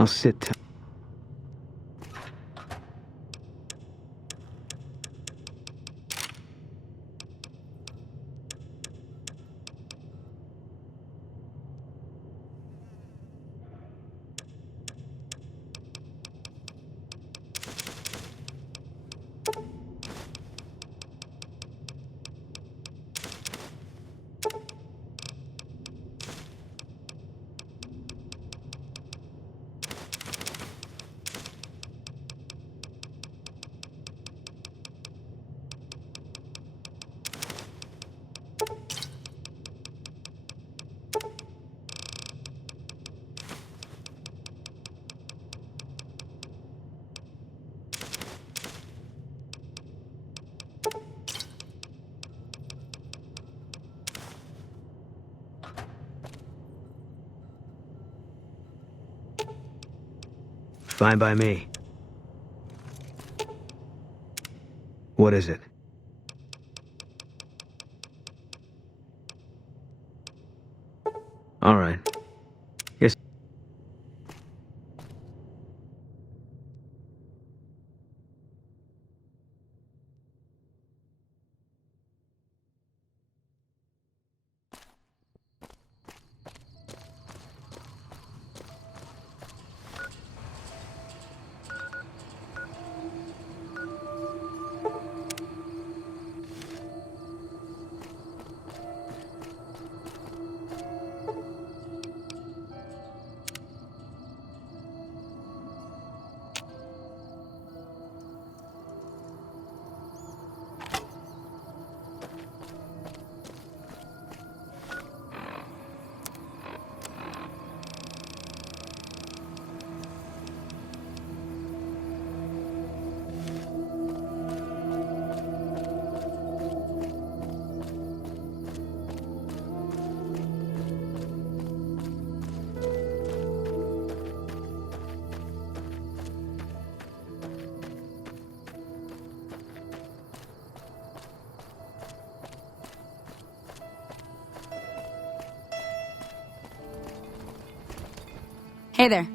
I'll sit tight. Fine by me. What is it? All right. Yes. Hey there.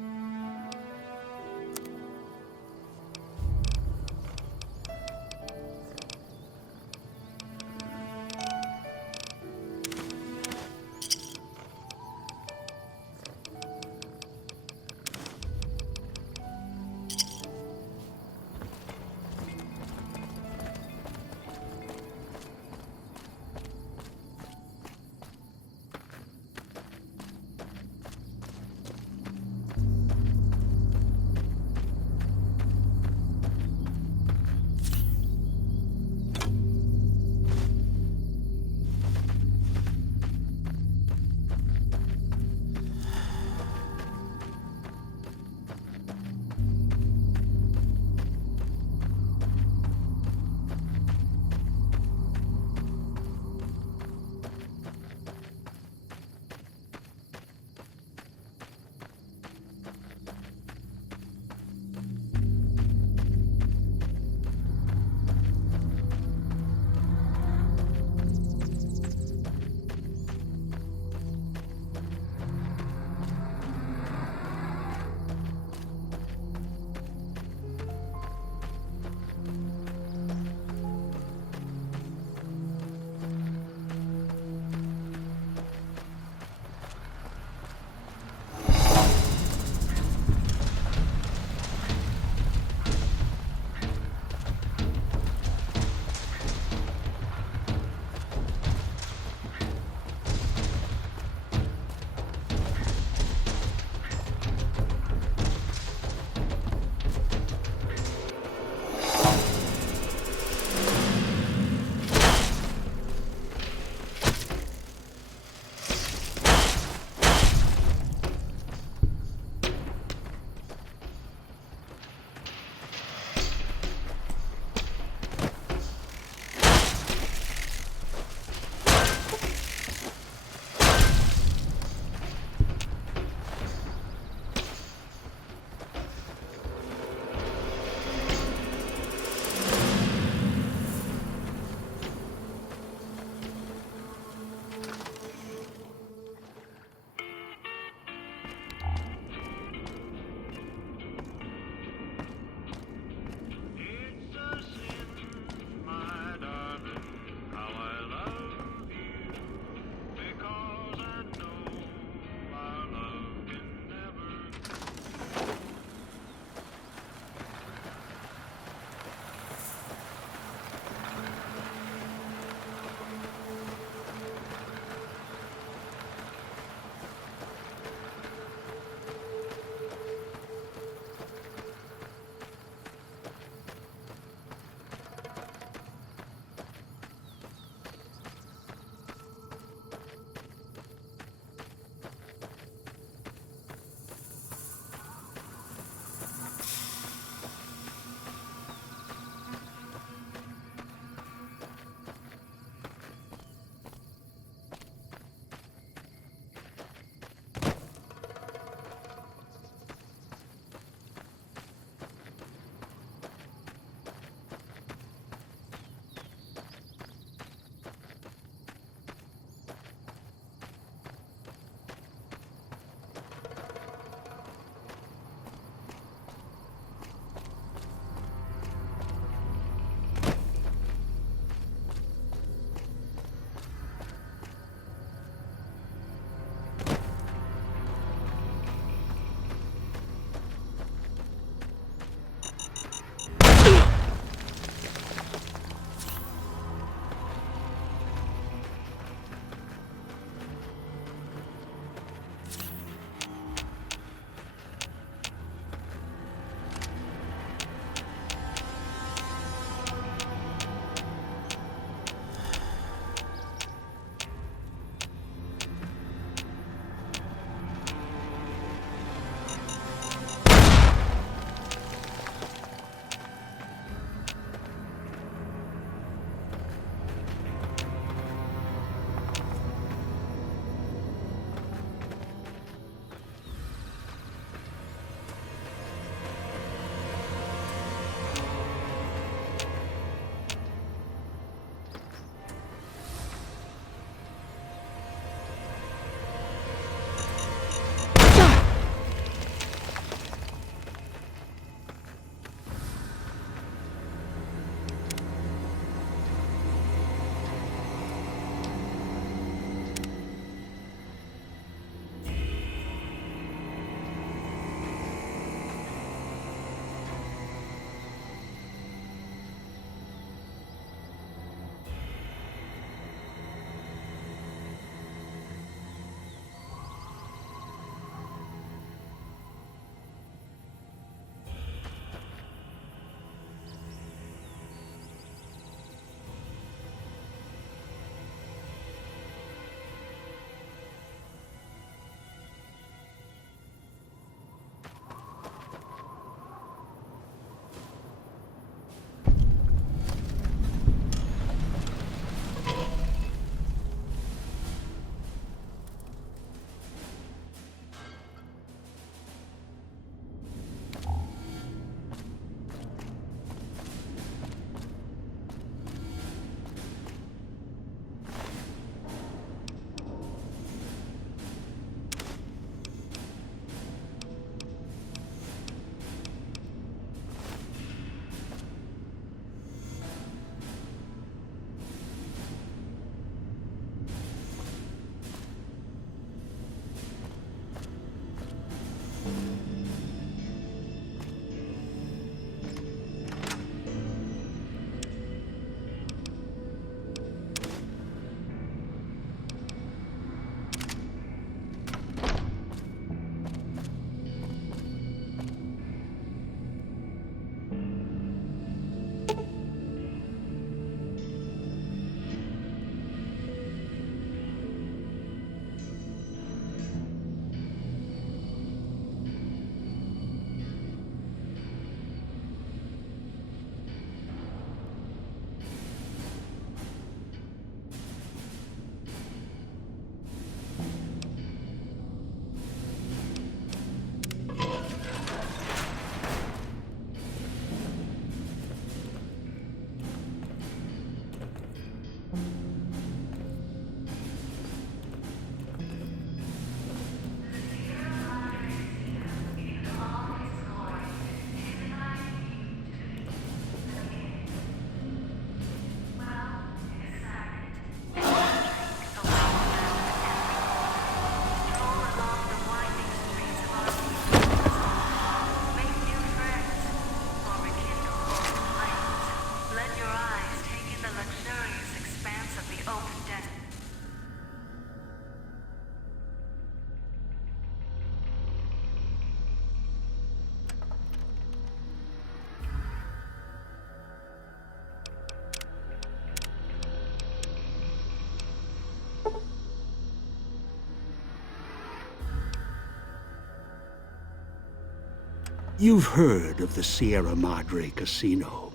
You've heard of the Sierra Madre Casino.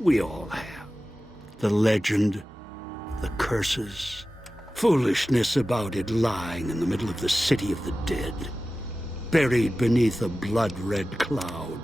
We all have. The legend, the curses, foolishness about it lying in the middle of the city of the dead, buried beneath a blood-red cloud.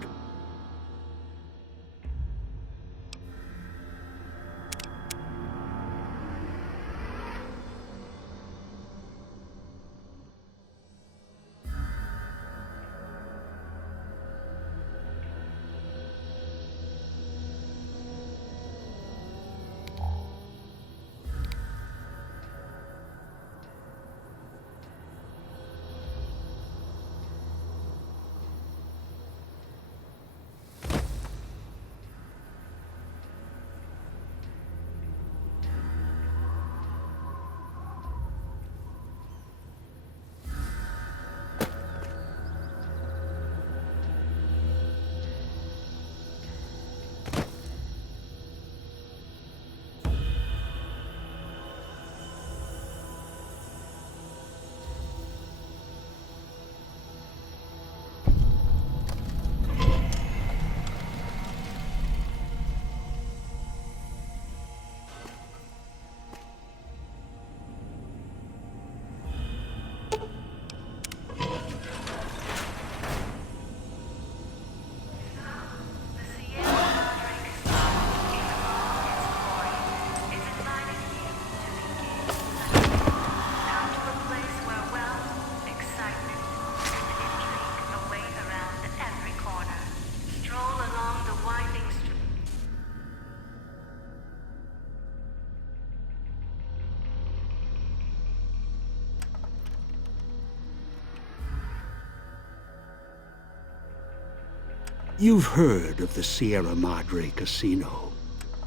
You've heard of the Sierra Madre Casino.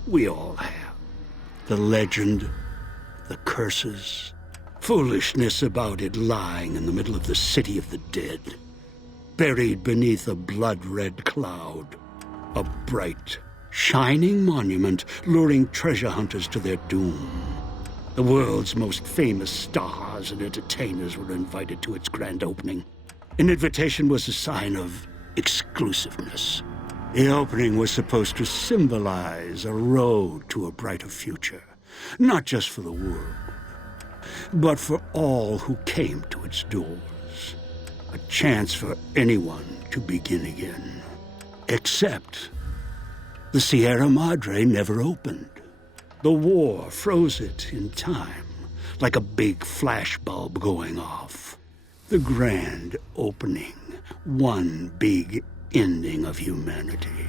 We all have. The legend, the curses, foolishness about it lying in the middle of the city of the dead, buried beneath a blood-red cloud. A bright, shining monument luring treasure hunters to their doom. The world's most famous stars and entertainers were invited to its grand opening. An invitation was a sign of exclusiveness. The opening was supposed to symbolize a road to a brighter future, not just for the world, but for all who came to its doors. A chance for anyone to begin again. Except the Sierra Madre never opened. The war froze it in time, like a big flashbulb going off. The grand opening. One big ending of humanity.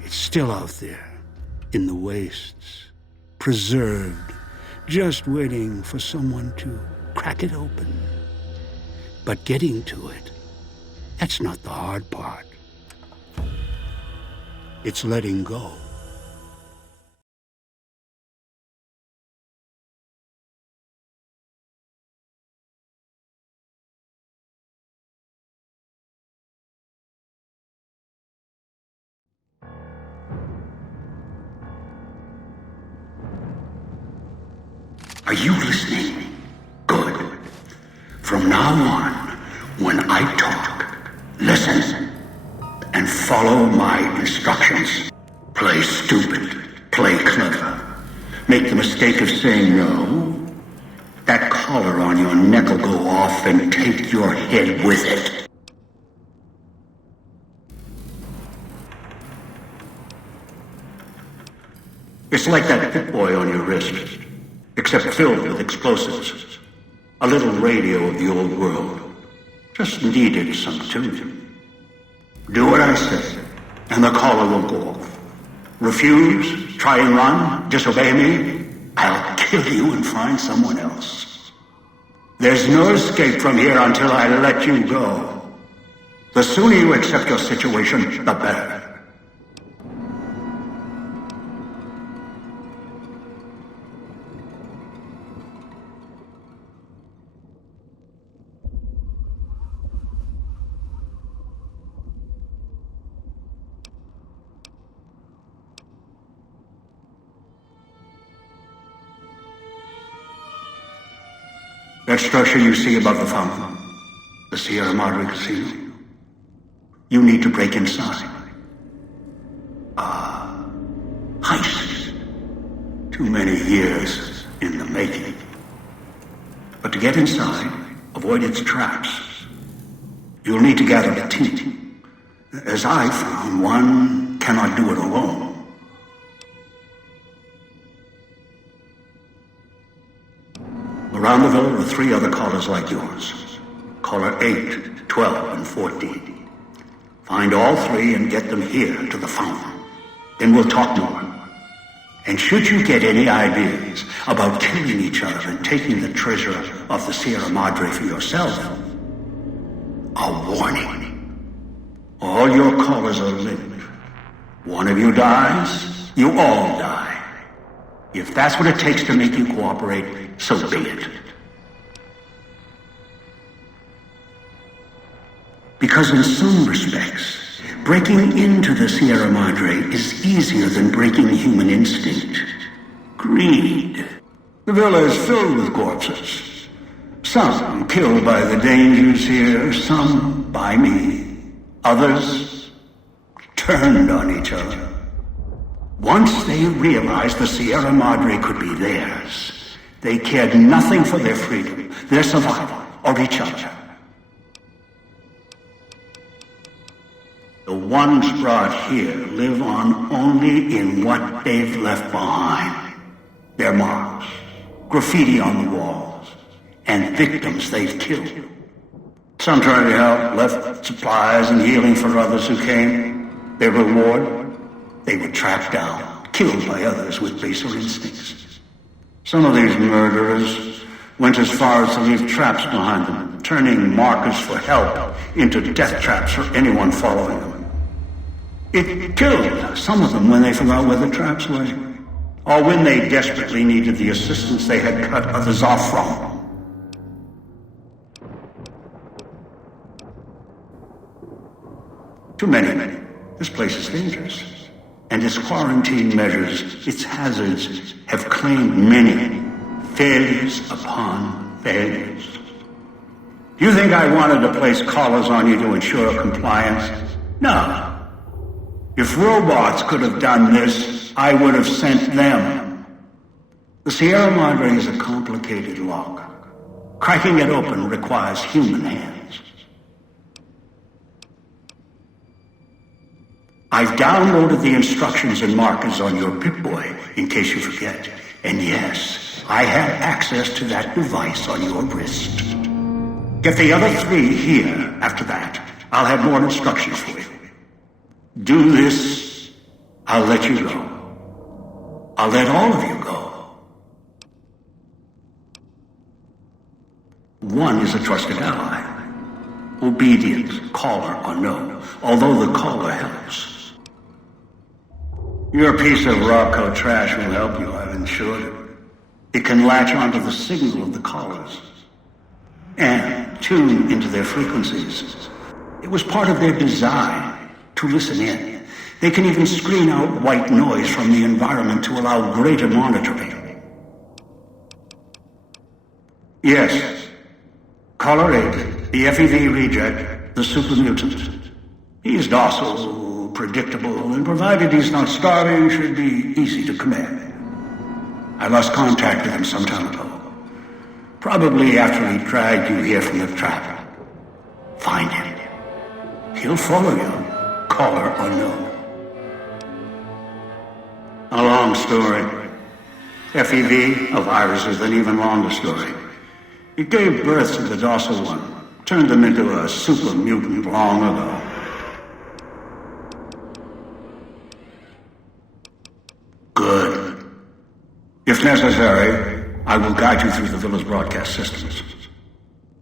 It's still out there, in the wastes, preserved, just waiting for someone to crack it open. But getting to it, that's not the hard part. It's letting go. Are you listening? Good. From now on, when I talk, listen and follow my instructions. Play stupid. Play clever. Make the mistake of saying no. That collar on your neck will go off and take your head with it. It's like that Pip Boy on your wrist, except filled with explosives. A little radio of the old world. Just needed some tuning. Do what I say, and the collar will go off. Refuse, try and run, disobey me, I'll kill you and find someone else. There's no escape from here until I let you go. The sooner you accept your situation, the better. That structure you see above the fountain, the Sierra Madre Casino. You need to break inside. Heist. Too many years in the making. But to get inside, avoid its traps, you'll need to gather a team. As I found, one cannot do it alone. Around the villa are 3 other callers like yours. Caller 8, 12, and 14. Find all 3 and get them here to the fountain. Then we'll talk more. And should you get any ideas about killing each other and taking the treasure of the Sierra Madre for yourself, a warning. All your callers are linked. One of you dies, you all die. If that's what it takes to make you cooperate, so be it. Because in some respects, breaking into the Sierra Madre is easier than breaking human instinct. Greed. The villa is filled with corpses. Some killed by the dangers here, some by me. Others turned on each other. Once they realized the Sierra Madre could be theirs, they cared nothing for their freedom, their survival, or each other. The ones brought here live on only in what they've left behind. Their marks, graffiti on the walls, and victims they've killed. Some tried to help, left supplies and healing for others who came. Their reward? They were tracked down, killed by others with baser instincts. Some of these murderers went as far as to leave traps behind them, turning markers for help into death traps for anyone following them. It killed some of them when they forgot where the traps lay, or when they desperately needed the assistance they had cut others off from. Too many. This place is dangerous. And its quarantine measures, its hazards, have claimed many failures upon failures. Do you think I wanted to place collars on you to ensure compliance? No. If robots could have done this, I would have sent them. The Sierra Madre is a complicated lock. Cracking it open requires human hands. I've downloaded the instructions and markers on your Pip-Boy, in case you forget. And yes, I have access to that device on your wrist. Get the other 3 here after that. I'll have more instructions for you. Do this, I'll let you go. I'll let all of you go. One is a trusted ally. Obedient, caller or no, although the caller helps. Your piece of Rocco trash will help you, I've ensured it. It can latch onto the signal of the callers and tune into their frequencies. It was part of their design to listen in. They can even screen out white noise from the environment to allow greater monitoring. Yes. Caller 8, the FEV reject, the super mutant. He's docile, predictable, and provided he's not starving, should be easy to command. I lost contact with him some time ago. Probably after he dragged you here from the trap. Find him. He'll follow you. Caller or no. A long story. FEV, a virus, is an even longer story. It gave birth to the docile one, turned them into a super mutant long ago. Good. If necessary, I will guide you through the villa's broadcast systems.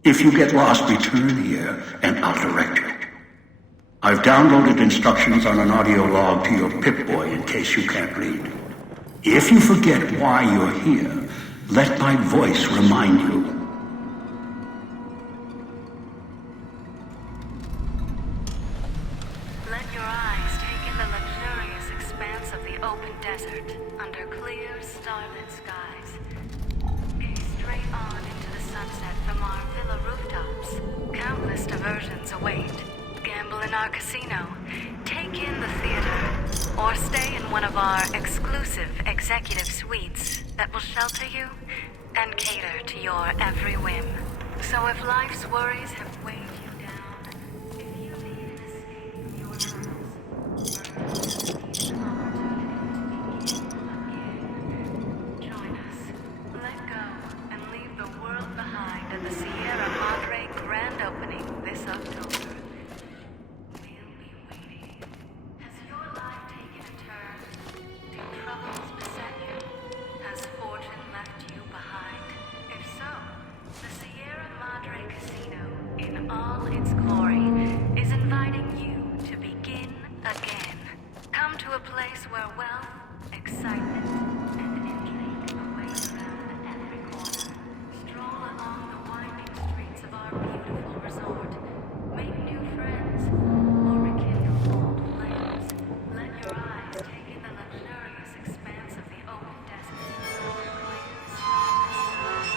If you get lost, return here and I'll direct you. I've downloaded instructions on an audio log to your Pip-Boy in case you can't read. If you forget why you're here, let my voice remind you. Let your eyes take in the luxurious expanse of the open desert under clear, starlit skies. Gaze straight on into the sunset from our villa rooftops. Countless diversions await. Gamble in our casino, take in the theater, or stay in one of our exclusive executive suites that will shelter you and cater to your every whim. So if life's worries have weighed you down, if you need an escape from your troubles, or if you just need an opportunity to begin again, join us. Let go and leave the world behind at the Sierra Madre grand opening this October. We'll be waiting. Has your life taken a turn? Do troubles beset you? Has fortune left you behind? If so, the Sierra Madre Casino, in all its glory, is inviting you to begin again. Come to a place where wealth, excitement, and intrigue await around every corner. Stroll along the winding streets of our beautiful resort. Make new friends, or rekindle old flames. Let your eyes take in the luxurious expanse of the open desert. Clear starlit skies.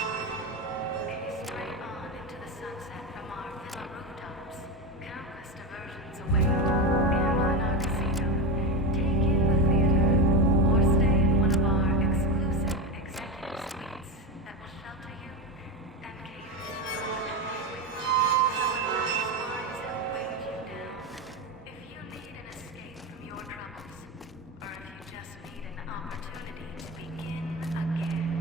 Gaze straight on into the sunset from our villa rooftops. Countless diversions await. Gamble in our casino. Take in the theater, or stay in one of our exclusive executive suites that will shelter you and cater to your every whim. So if life's worries have weighed you down, if you need an escape from your troubles, or if you just need an opportunity to begin again,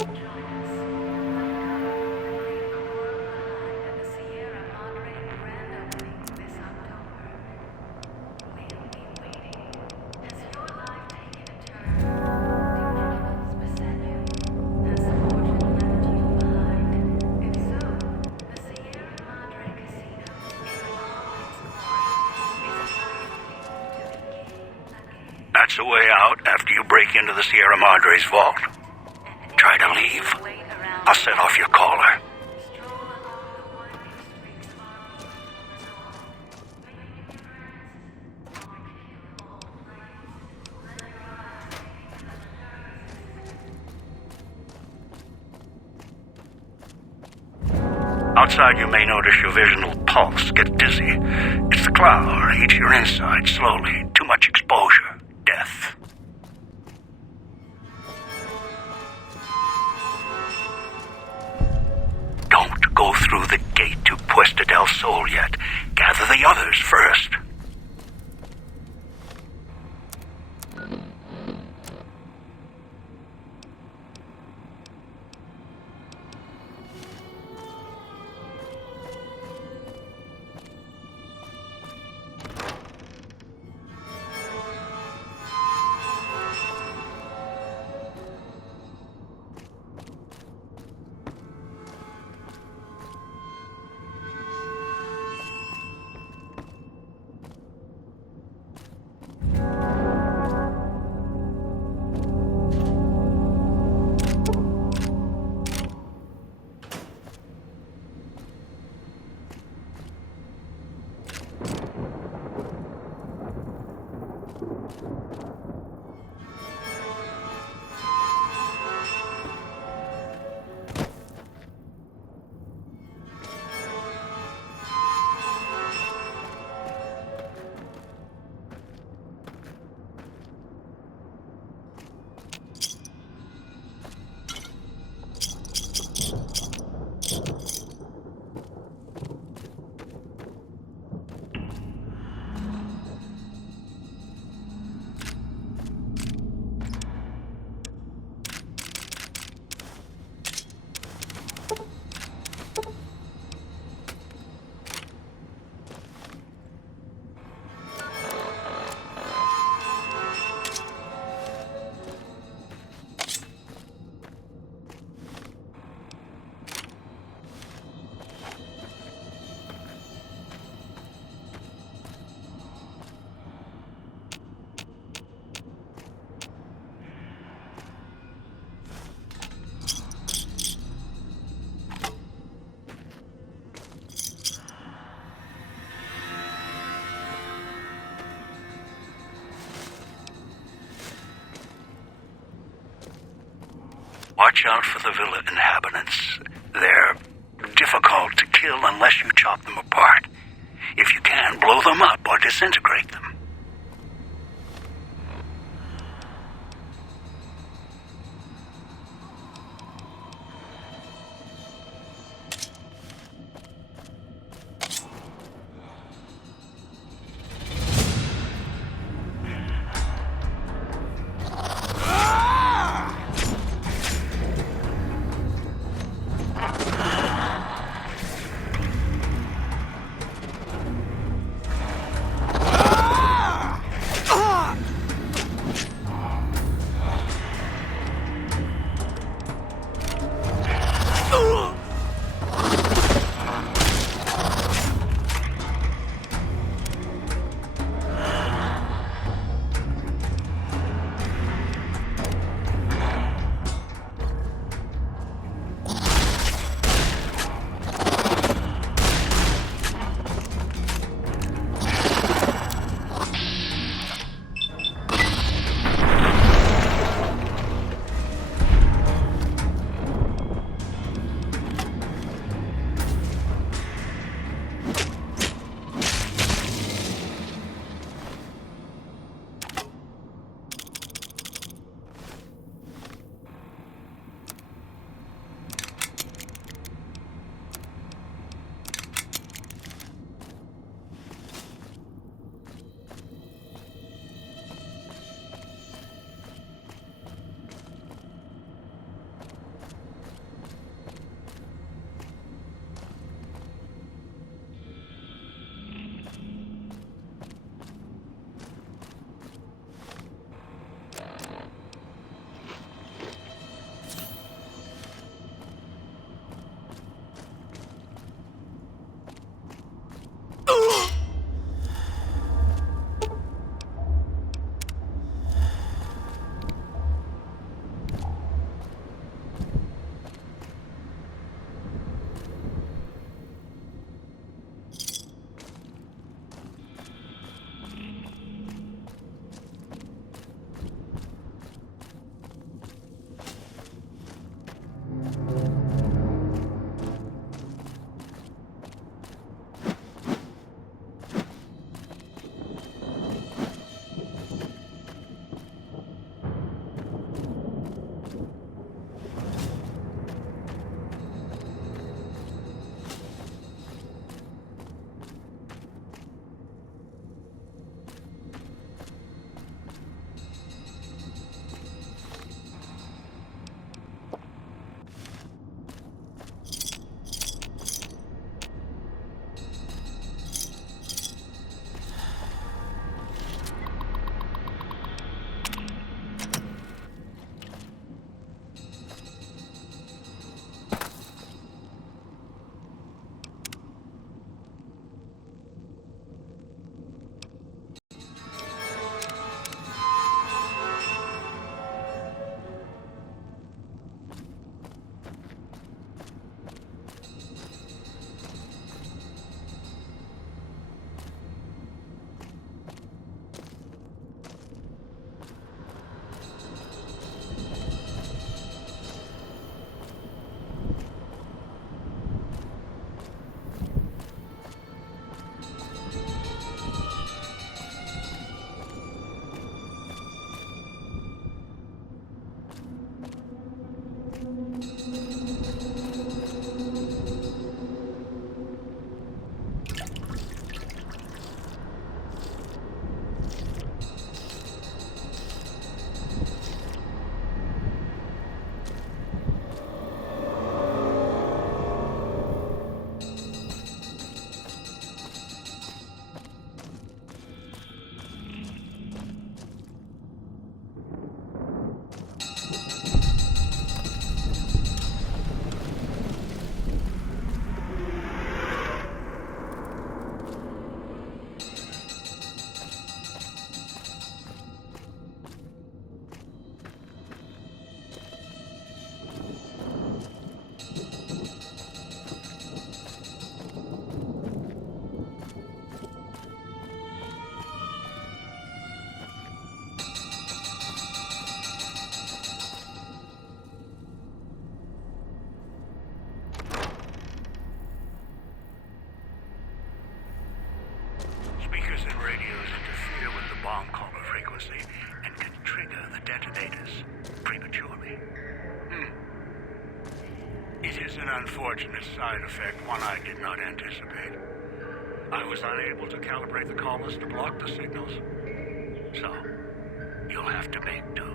join us. Let go and leave the world behind at the Sierra Madre grand opening this October. We'll be waiting. Has your life taken a turn? Do troubles beset you? Has fortune left you behind? If so, the Sierra Madre Casino, in all its glory, is inviting you to begin again. That's the way out after you break into the Sierra Madre's vault. Try to leave. Wait around. I'll set off your caller. Stroll along the winding streets of our beautiful resort. Make new friends, or rekindle old flames. Let your eyes take in the luxurious. Outside, you may notice your vision will pulse, get dizzy. It's the cloud eats your inside slowly. Too much exposure. Death. Don't go through the gate to Puesta del Sol yet. Gather the others first. Watch out for the villa inhabitants. They're difficult to kill unless you chop them apart. If you can, blow them up or disintegrate them. frequency and can trigger the detonators prematurely. It is an unfortunate side effect, one I did not anticipate. I was unable to calibrate the collars to block the signals. So, you'll have to make do.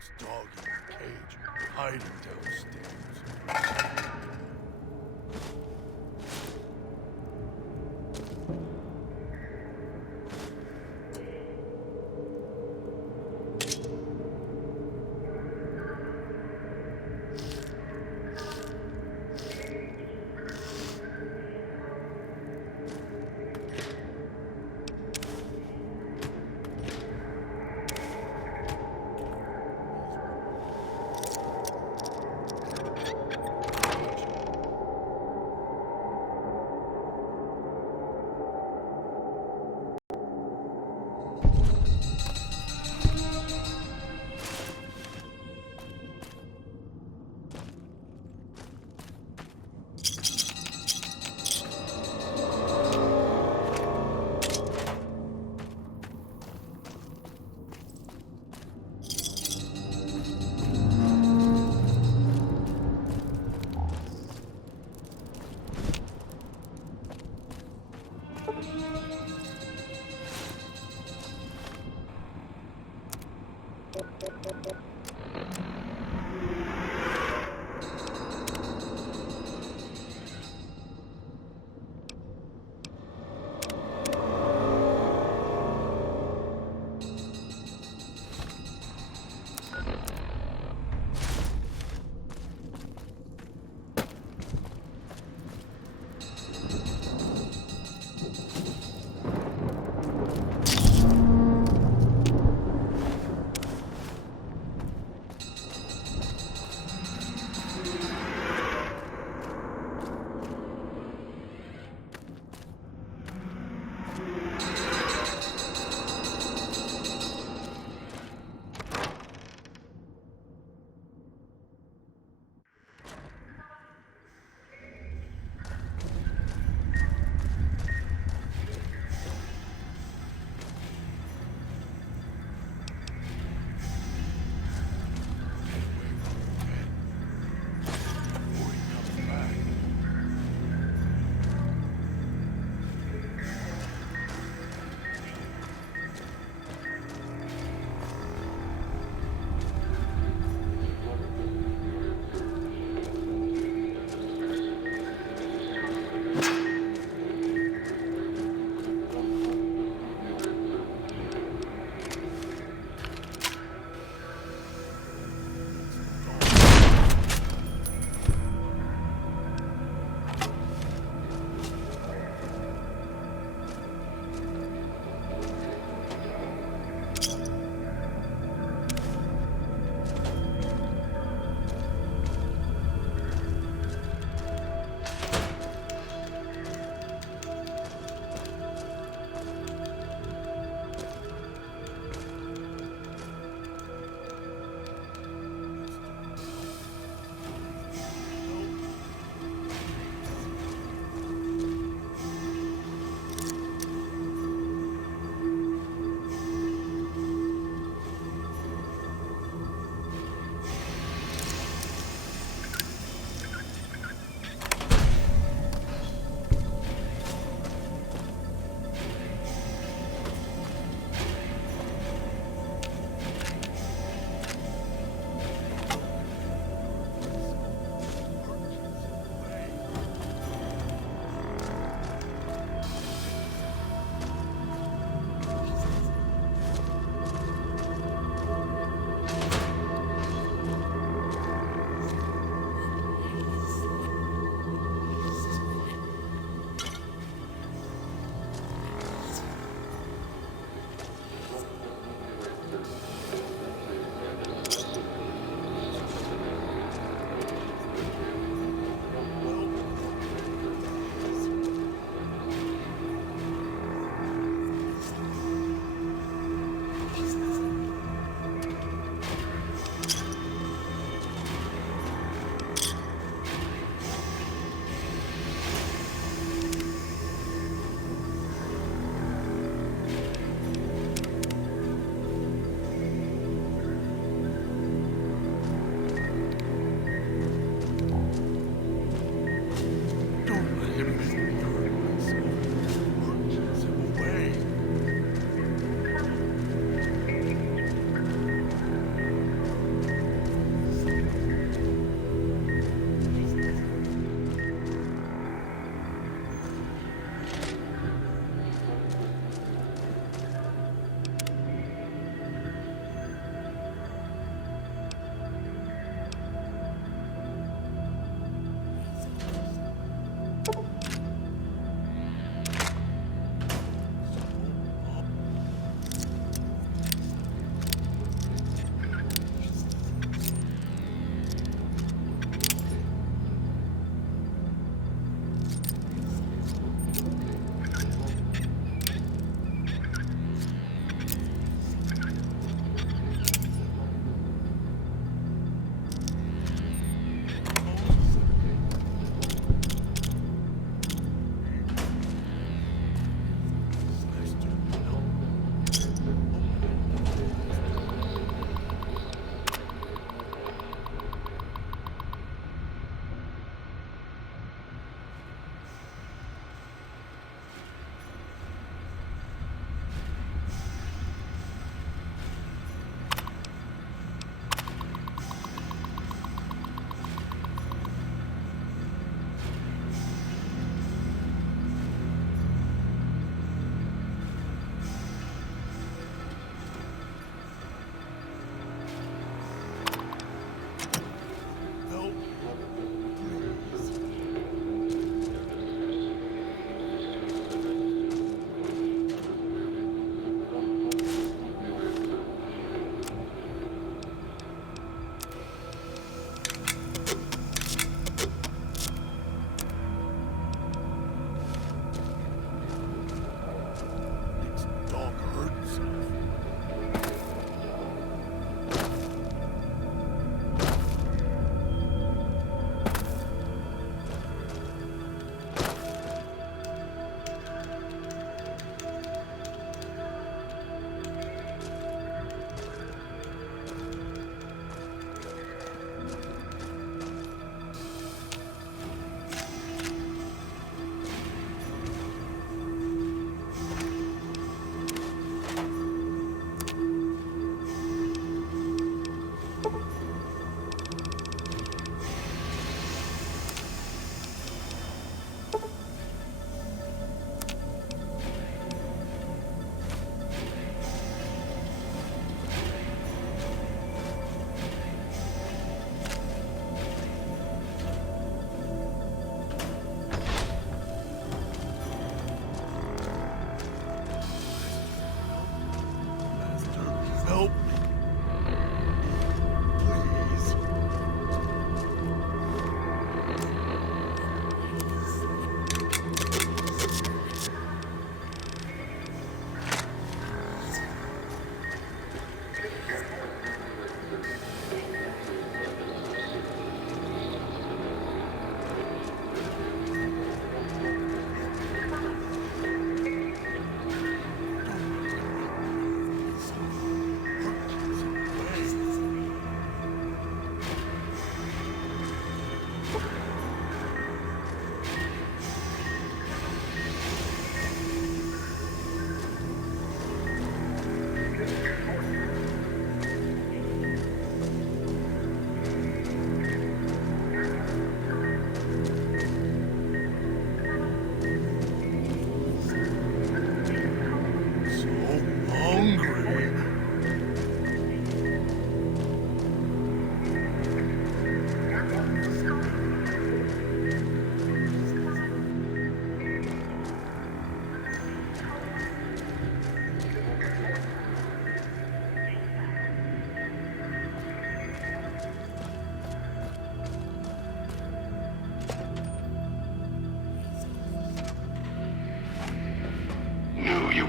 Its dog in the cage, hiding downstairs.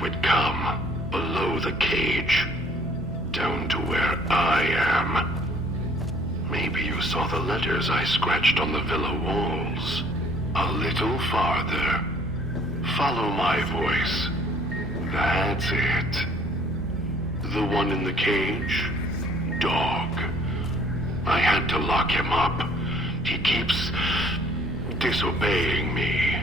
would come below the cage, down to where I am. Maybe you saw the letters I scratched on the villa walls. A little farther. Follow my voice. That's it. The one in the cage? Dog. I had to lock him up. He keeps disobeying me.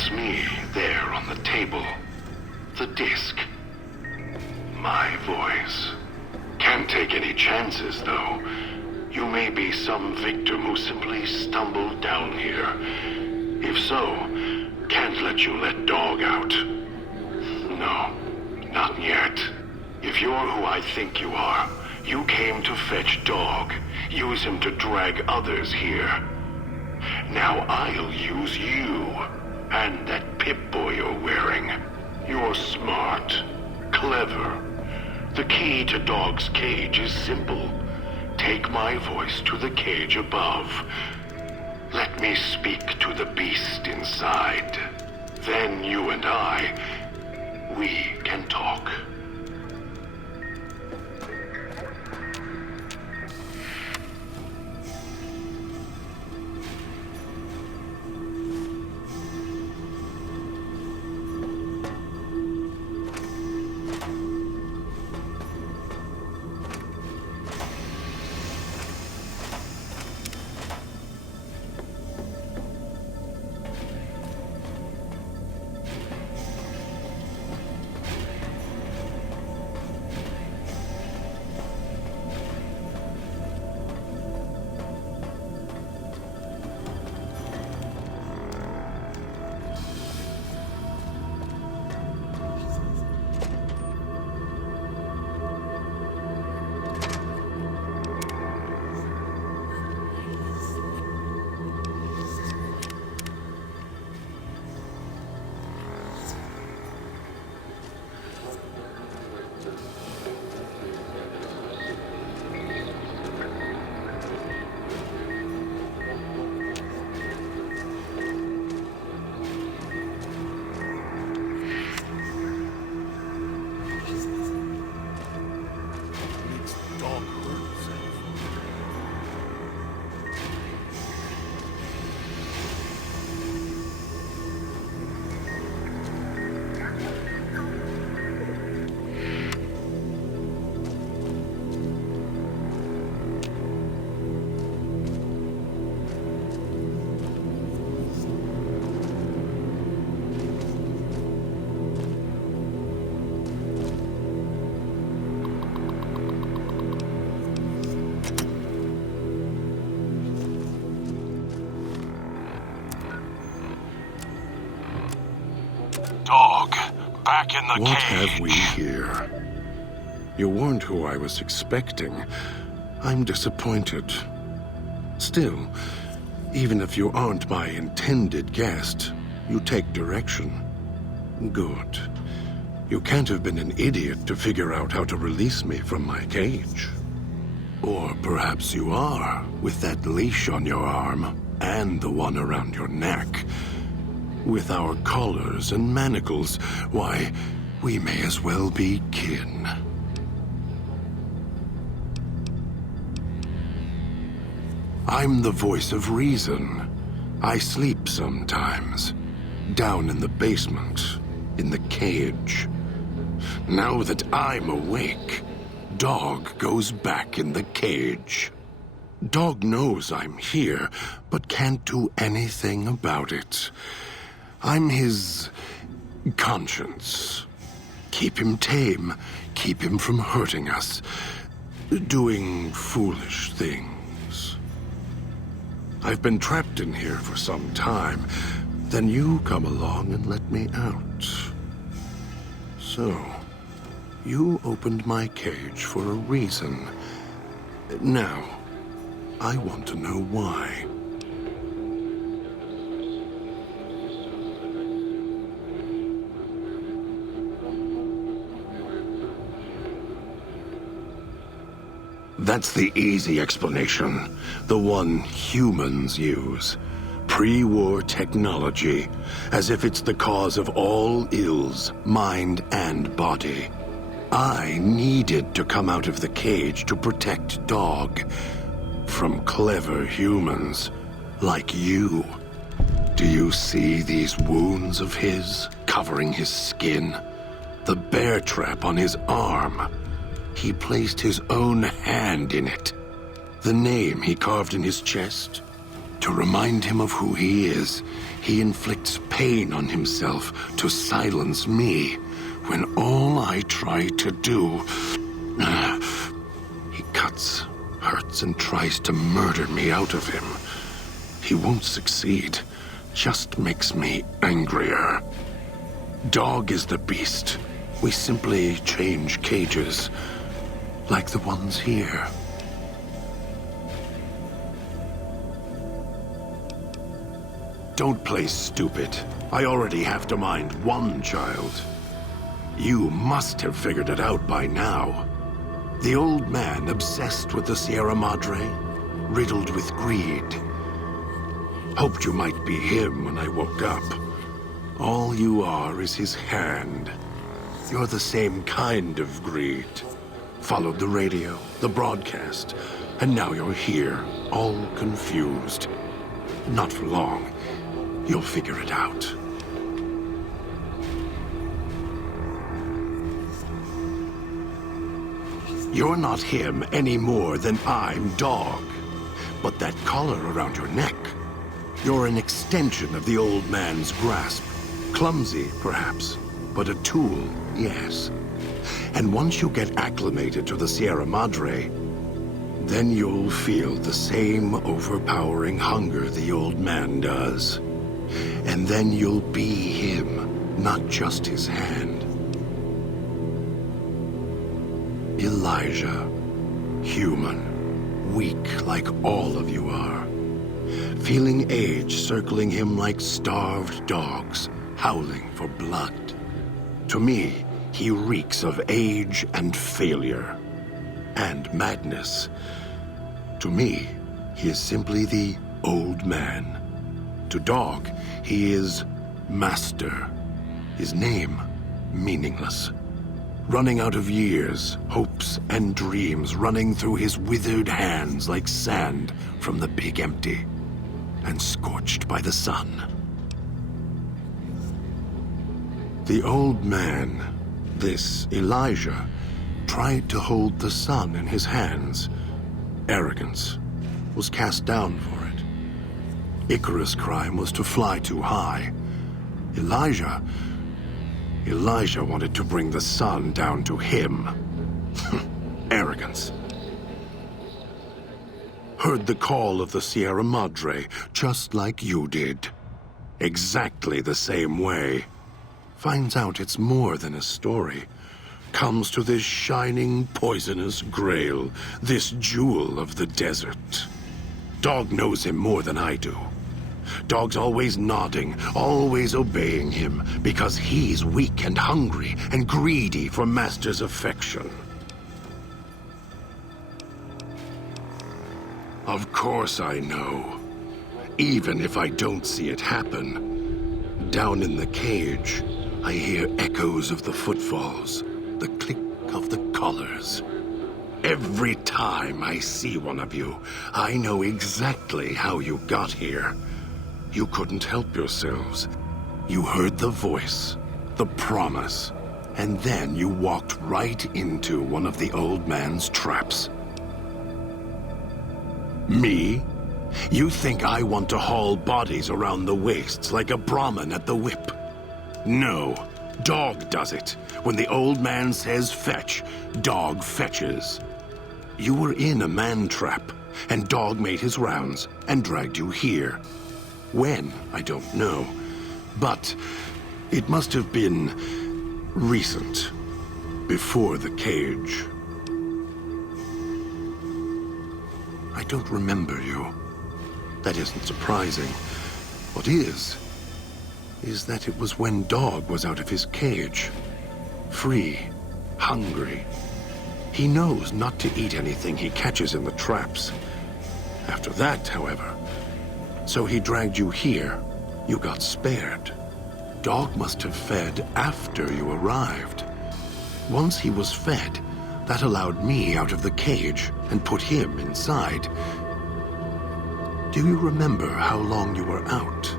That's me, there on the table. The disc. My voice. Can't take any chances, though. You may be some victim who simply stumbled down here. If so, can't let you let Dog out. No, not yet. If you're who I think you are, you came to fetch Dog. Use him to drag others here. Now I'll use you. And that Pip-Boy you're wearing. You're smart. Clever. The key to Dog's cage is simple. Take my voice to the cage above. Let me speak to the beast inside. Then you and we can talk. Dog, back in the cage. What have we here? You weren't who I was expecting. I'm disappointed. Still, even if you aren't my intended guest, you take direction. Good. You can't have been an idiot to figure out how to release me from my cage. Or perhaps you are, with that leash on your arm, and the one around your neck. With our collars and manacles, why, we may as well be kin. I'm the voice of reason. I sleep sometimes. Down in the basement, in the cage. Now that I'm awake, Dog goes back in the cage. Dog knows I'm here, but can't do anything about it. I'm his conscience. Keep him tame, keep him from hurting us, doing foolish things. I've been trapped in here for some time. Then you come along and let me out. So, you opened my cage for a reason. Now, I want to know why. That's the easy explanation. The one humans use. Pre-war technology. As if it's the cause of all ills, mind and body. I needed to come out of the cage to protect Dog. From clever humans. Like you. Do you see these wounds of his, covering his skin? The bear trap on his arm. He placed his own hand in it. The name he carved in his chest. To remind him of who he is, he inflicts pain on himself to silence me, when all I try to do... He cuts, hurts, and tries to murder me out of him. He won't succeed, just makes me angrier. Dog is the beast. We simply change cages, like the ones here. Don't play stupid. I already have to mind one child. You must have figured it out by now. The old man obsessed with the Sierra Madre, riddled with greed. Hoped you might be him when I woke up. All you are is his hand. You're the same kind of greed. Followed the radio, the broadcast, and now you're here, all confused. Not for long. You'll figure it out. You're not him any more than I'm Dog. But that collar around your neck, you're an extension of the old man's grasp. Clumsy, perhaps, but a tool, yes. And once you get acclimated to the Sierra Madre, then you'll feel the same overpowering hunger the old man does. And then you'll be him, not just his hand. Elijah, human, weak like all of you are. Feeling age circling him like starved dogs, howling for blood. To me, he reeks of age and failure, and madness. To me, he is simply the old man. To Dog, he is Master. His name, meaningless. Running out of years, hopes and dreams running through his withered hands like sand from the big empty, and scorched by the sun. The old man, this Elijah, tried to hold the sun in his hands. Arrogance was cast down for it. Icarus' crime was to fly too high. Elijah wanted to bring the sun down to him. Arrogance. Heard the call of the Sierra Madre, just like you did. Exactly the same way. Finds out it's more than a story. Comes to this shining, poisonous grail, this jewel of the desert. Dog knows him more than I do. Dog's always nodding, always obeying him, because he's weak and hungry and greedy for Master's affection. Of course I know. Even if I don't see it happen. Down in the cage, I hear echoes of the footfalls, the click of the collars. Every time I see one of you, I know exactly how you got here. You couldn't help yourselves. You heard the voice, the promise, and then you walked right into one of the old man's traps. Me? You think I want to haul bodies around the wastes like a Brahmin at the whip? No, Dog does it. When the old man says fetch, Dog fetches. You were in a man trap, and Dog made his rounds and dragged you here. When, I don't know. But it must have been recent, before the cage. I don't remember you. That isn't surprising. What is that it was when Dog was out of his cage. Free, hungry. He knows not to eat anything he catches in the traps. After that, however, so he dragged you here. You got spared. Dog must have fed after you arrived. Once he was fed, that allowed me out of the cage and put him inside. Do you remember how long you were out?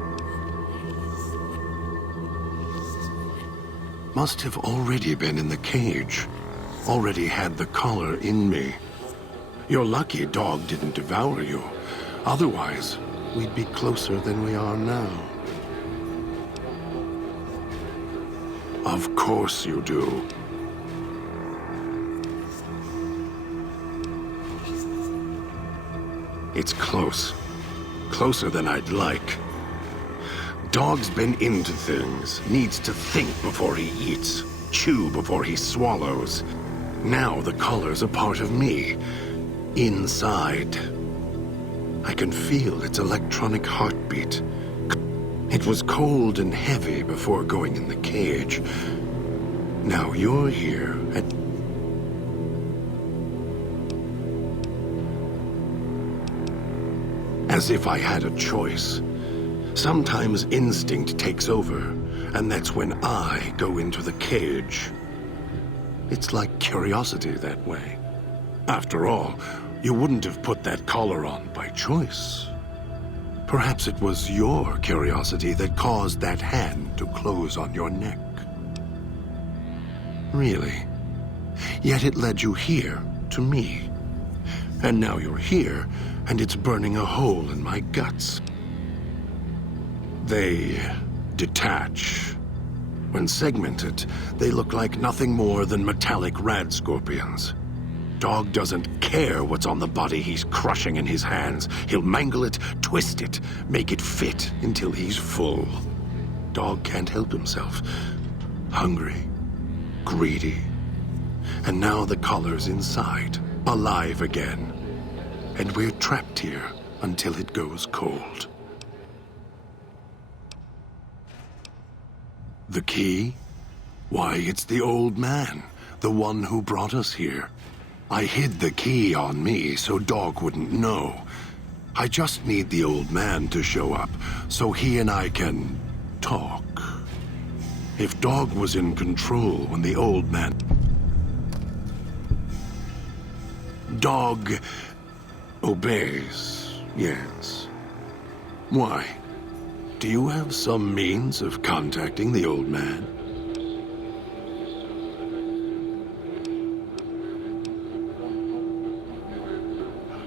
Must have already been in the cage. Already had the collar in me. You're lucky Dog didn't devour you. Otherwise, we'd be closer than we are now. Of course you do. It's close. Closer than I'd like. Dog's been into things, needs to think before he eats, chew before he swallows. Now the color's a part of me. Inside. I can feel its electronic heartbeat. It was cold and heavy before going in the cage. Now you're here and... As if I had a choice. Sometimes instinct takes over, and that's when I go into the cage. It's like curiosity that way. After all, you wouldn't have put that collar on by choice. Perhaps it was your curiosity that caused that hand to close on your neck. Really. Yet it led you here, to me. And now you're here, and it's burning a hole in my guts. They detach. When segmented, they look like nothing more than metallic rad scorpions. Dog doesn't care what's on the body he's crushing in his hands. He'll mangle it, twist it, make it fit until he's full. Dog can't help himself. Hungry, greedy. And now the collar's inside, alive again. And we're trapped here until it goes cold. The key? Why, it's the old man, the one who brought us here. I hid the key on me so Dog wouldn't know. I just need the old man to show up so he and I can talk. If Dog was in control when the old man... Dog obeys, yes. Why? Do you have some means of contacting the old man?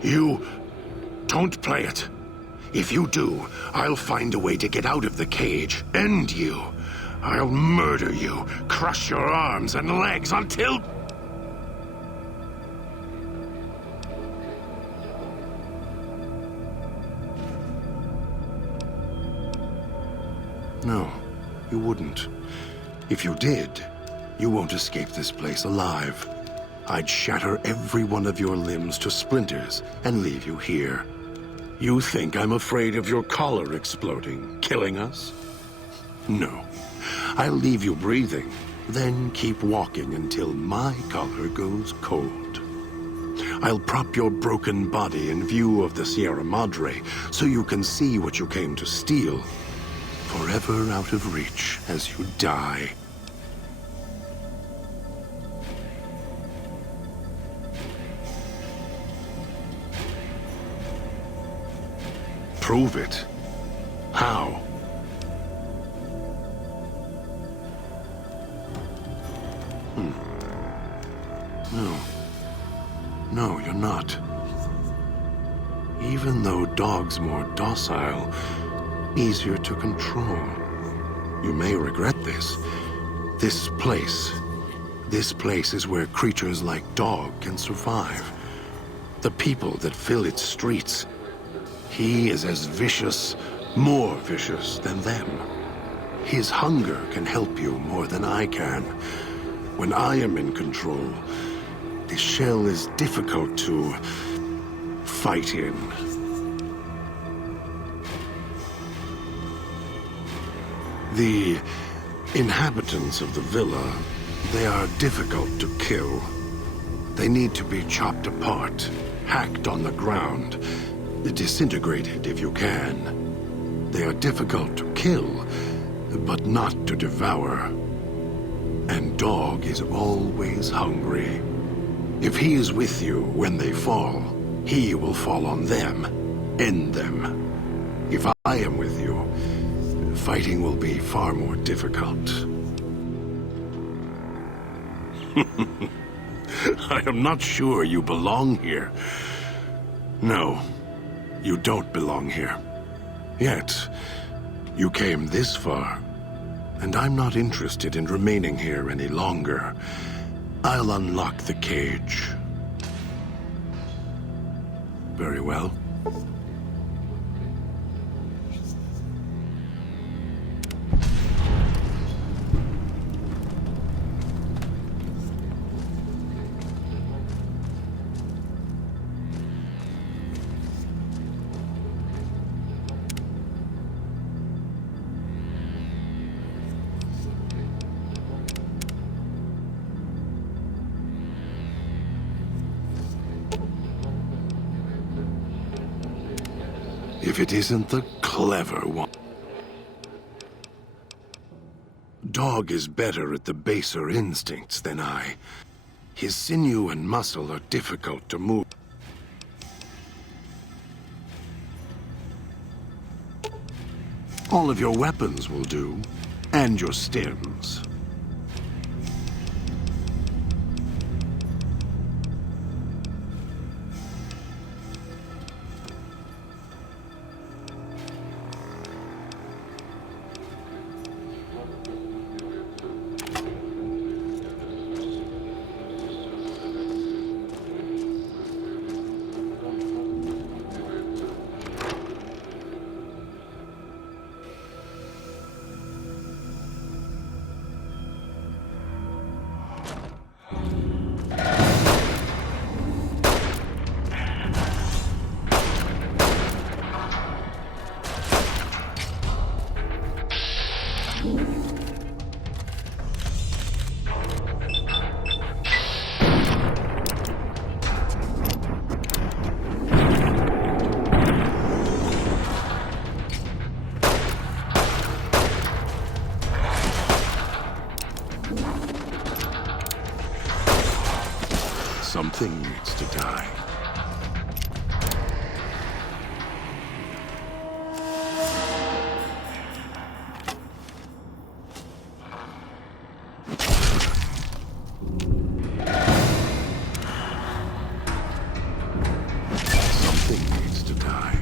You don't play it. If you do, I'll find a way to get out of the cage, end you. I'll murder you, crush your arms and legs until... No, you wouldn't. If you did, you won't escape this place alive. I'd shatter every one of your limbs to splinters and leave you here. You think I'm afraid of your collar exploding, killing us? No. I'll leave you breathing, then keep walking until my collar goes cold. I'll prop your broken body in view of the Sierra Madre so you can see what you came to steal. Forever out of reach as you die. Prove it. How? No. No, you're not. Even though Dog's more docile, easier to control. You may regret this. This place is where creatures like Dog can survive. The people that fill its streets. He is as vicious, more vicious than them. His hunger can help you more than I can. When I am in control, this shell is difficult to fight in. The inhabitants of the villa, they are difficult to kill. They need to be chopped apart, hacked on the ground, disintegrated if you can. They are difficult to kill, but not to devour. And Dog is always hungry. If he is with you when they fall, he will fall on them, end them. If I am with you, fighting will be far more difficult. I am not sure you belong here. No, you don't belong here. Yet, you came this far, and I'm not interested in remaining here any longer. I'll unlock the cage. Very well. If it isn't the clever one. Dog is better at the baser instincts than I. His sinew and muscle are difficult to move. All of your weapons will do, and your stims. Something needs to die. Something needs to die.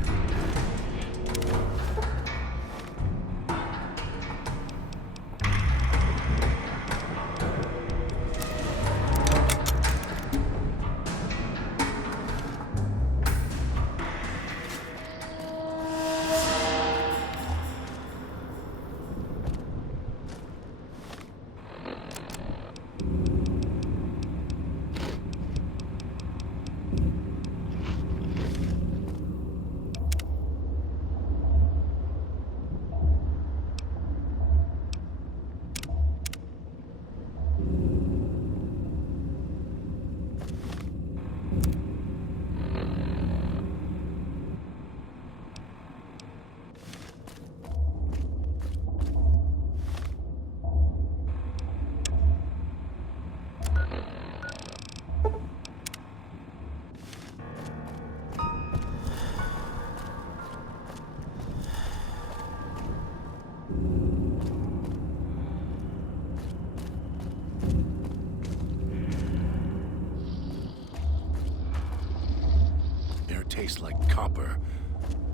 Tastes like copper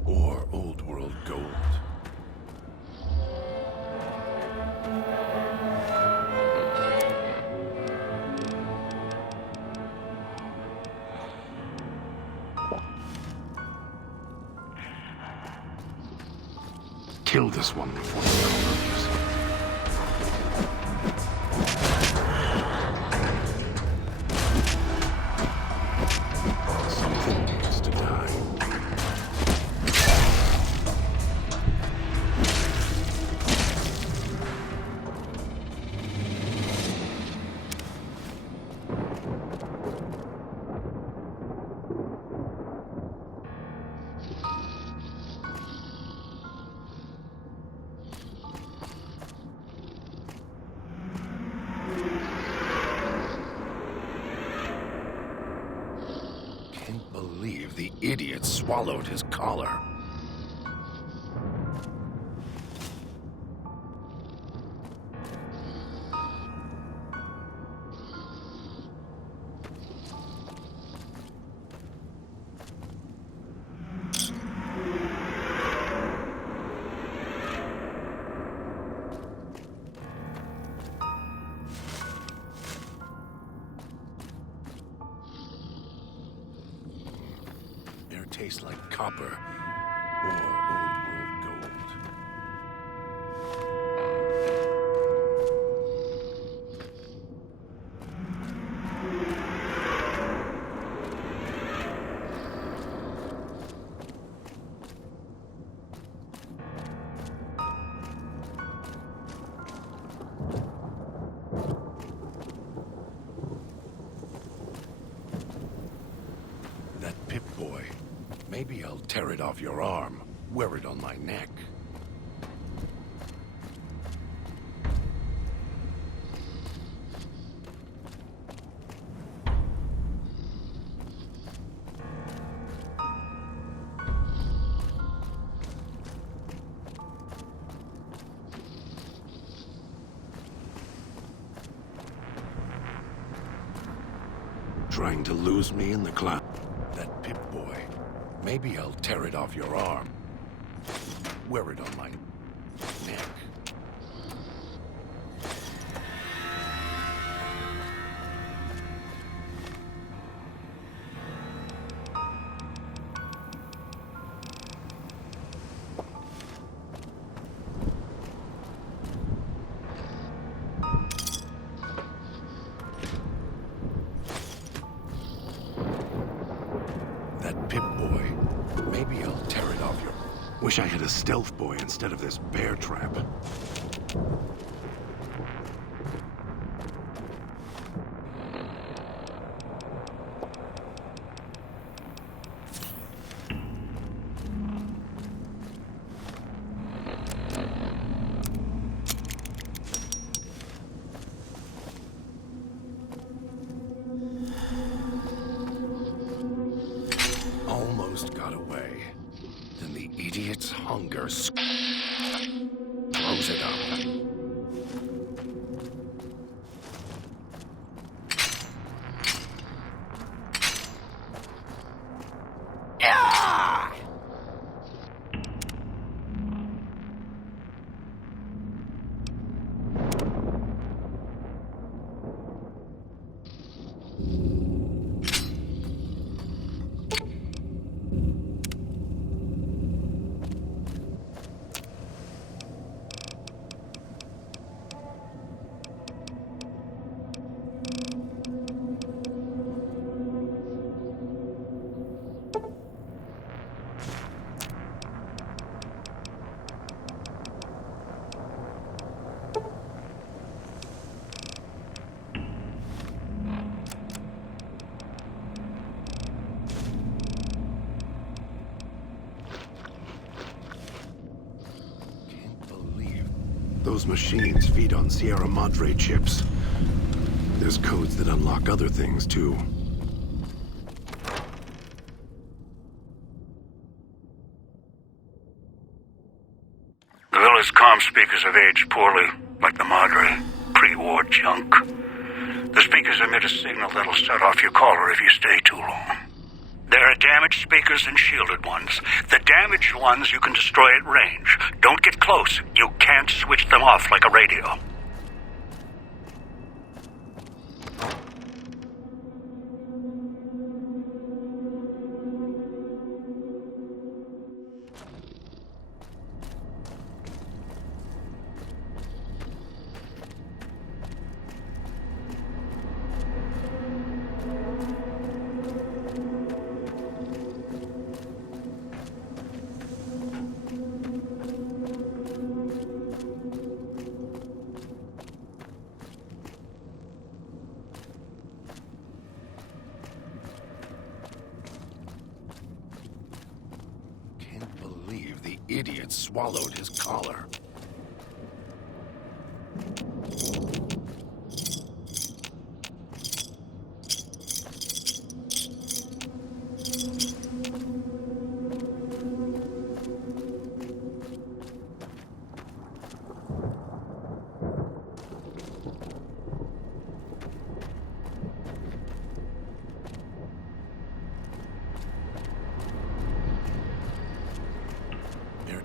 or old world gold. Kill this one before he converts. Something needs to die. Can't believe the idiot swallowed his collar. taste like copper or old world gold. That Pip-Boy. Maybe I'll tear it off your arm, wear it on my neck. Trying to lose me in the cloud. That Pip-Boy. Maybe I'll tear it off your arm. Wear it on my neck. That Pip-Boy. Maybe I'll tear it off your... Wish I had a stealth boy instead of this bear trap. Almost got away. Then the idiot's hunger throws it up. Those machines feed on Sierra Madre chips. There's codes that unlock other things, too. The villa's comm speakers have aged poorly, like the Madre. Pre-war junk. The speakers emit a signal that'll set off your caller if you stay too long. There are damaged speakers and shielded ones. The damaged ones you can destroy at range. Don't get close. You can't switch them off like a radio. The idiot swallowed his collar.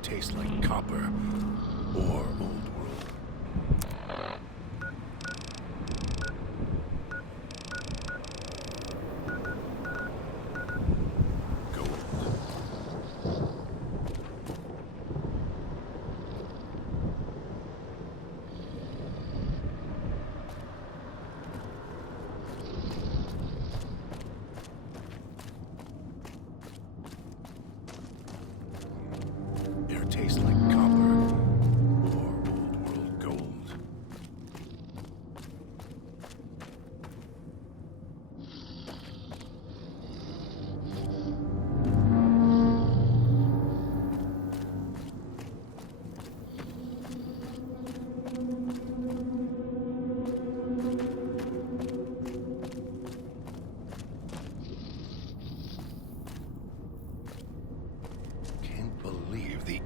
Tastes like copper or old world. Gold.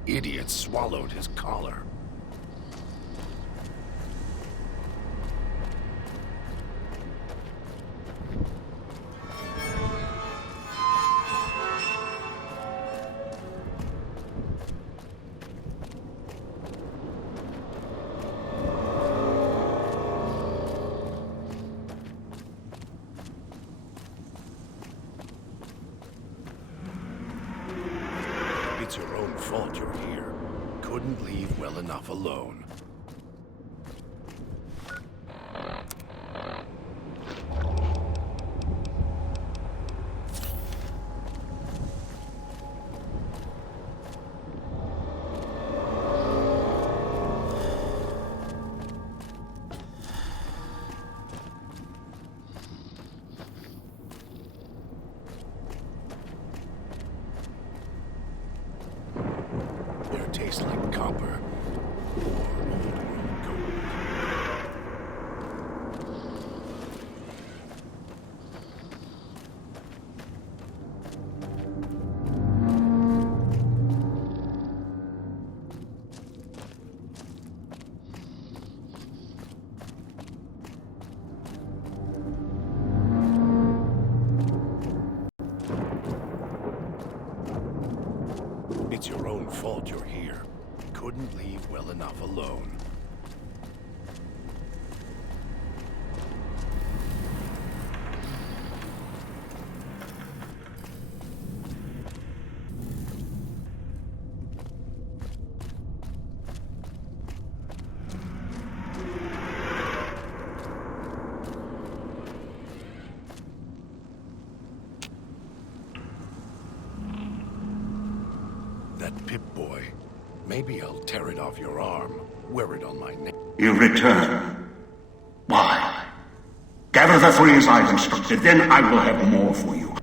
idiot swallowed his collar. It's your own fault you're here. Couldn't leave well enough alone. They taste like copper or old-world gold. It's your own fault you're here. Couldn't leave well enough alone. That Pip-Boy. Maybe I'll tear it off your arm, wear it on my neck. You return. Why? Gather the three as I've instructed, then I will have more for you.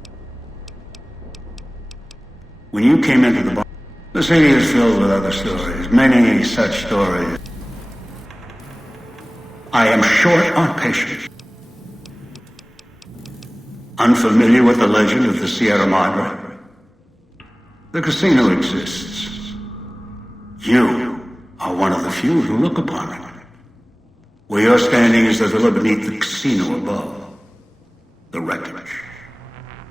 When you came into the bar, the city is filled with other stories, many such stories. I am short on patience. Unfamiliar with the legend of the Sierra Madre? The casino exists. You are one of the few who look upon it. Where you're standing is the villa beneath the casino above. The wreckage.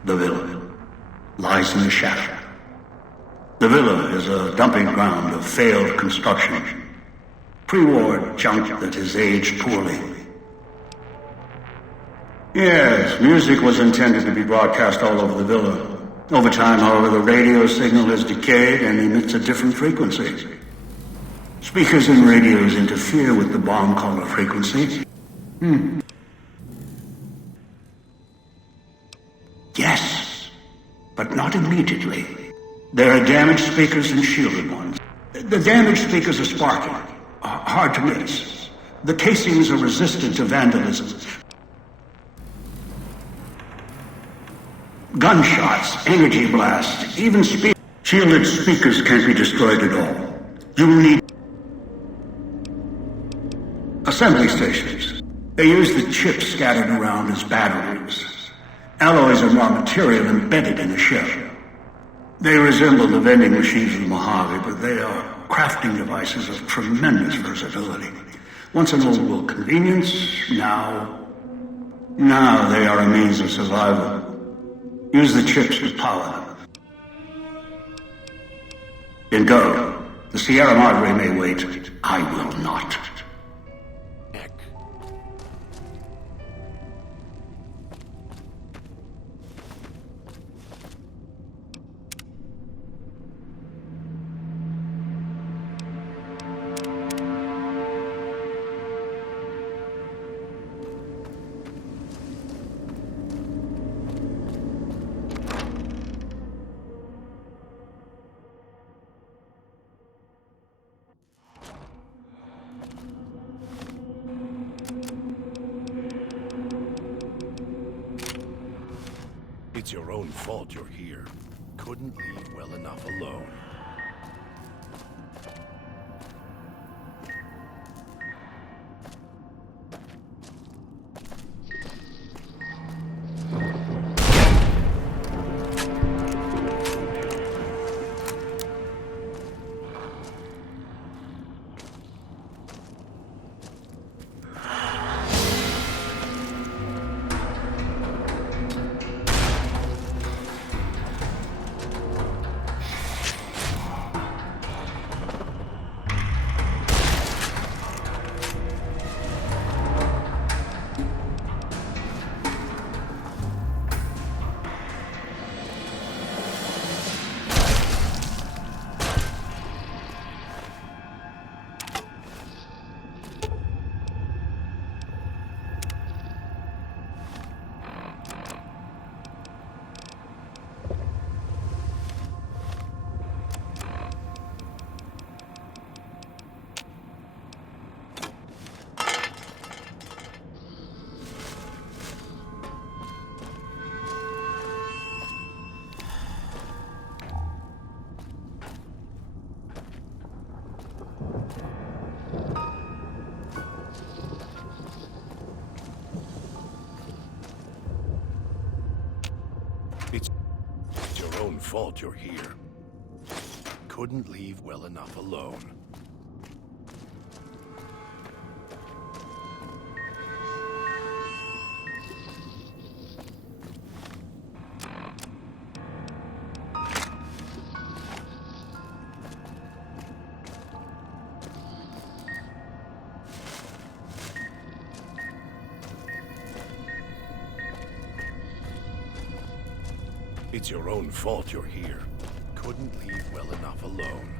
The villa lies in the shadow. The villa is a dumping ground of failed construction. Pre-war junk that has aged poorly. Yes, music was intended to be broadcast all over the villa. Over time, however, the radio signal has decayed and emits a different frequency. Speakers and radios interfere with the bomb caller frequency. Yes, but not immediately. There are damaged speakers and shielded ones. The damaged speakers are sparking, hard to miss. The casings are resistant to vandalism. Gunshots, energy blasts, even shielded speakers can't be destroyed at all. You will need assembly stations. They use the chips scattered around as batteries. Alloys of raw material embedded in the ship. They resemble the vending machines of the Mojave, but they are crafting devices of tremendous versatility. Once an old-world convenience, now they are a means of survival. Use the chips to power them. Then go. The Sierra Madre may wait. I will not. It's your own fault you're here. Couldn't leave well enough alone. It's your own fault you're here. Couldn't leave well enough alone. It's your own fault you're here. Couldn't leave well enough alone.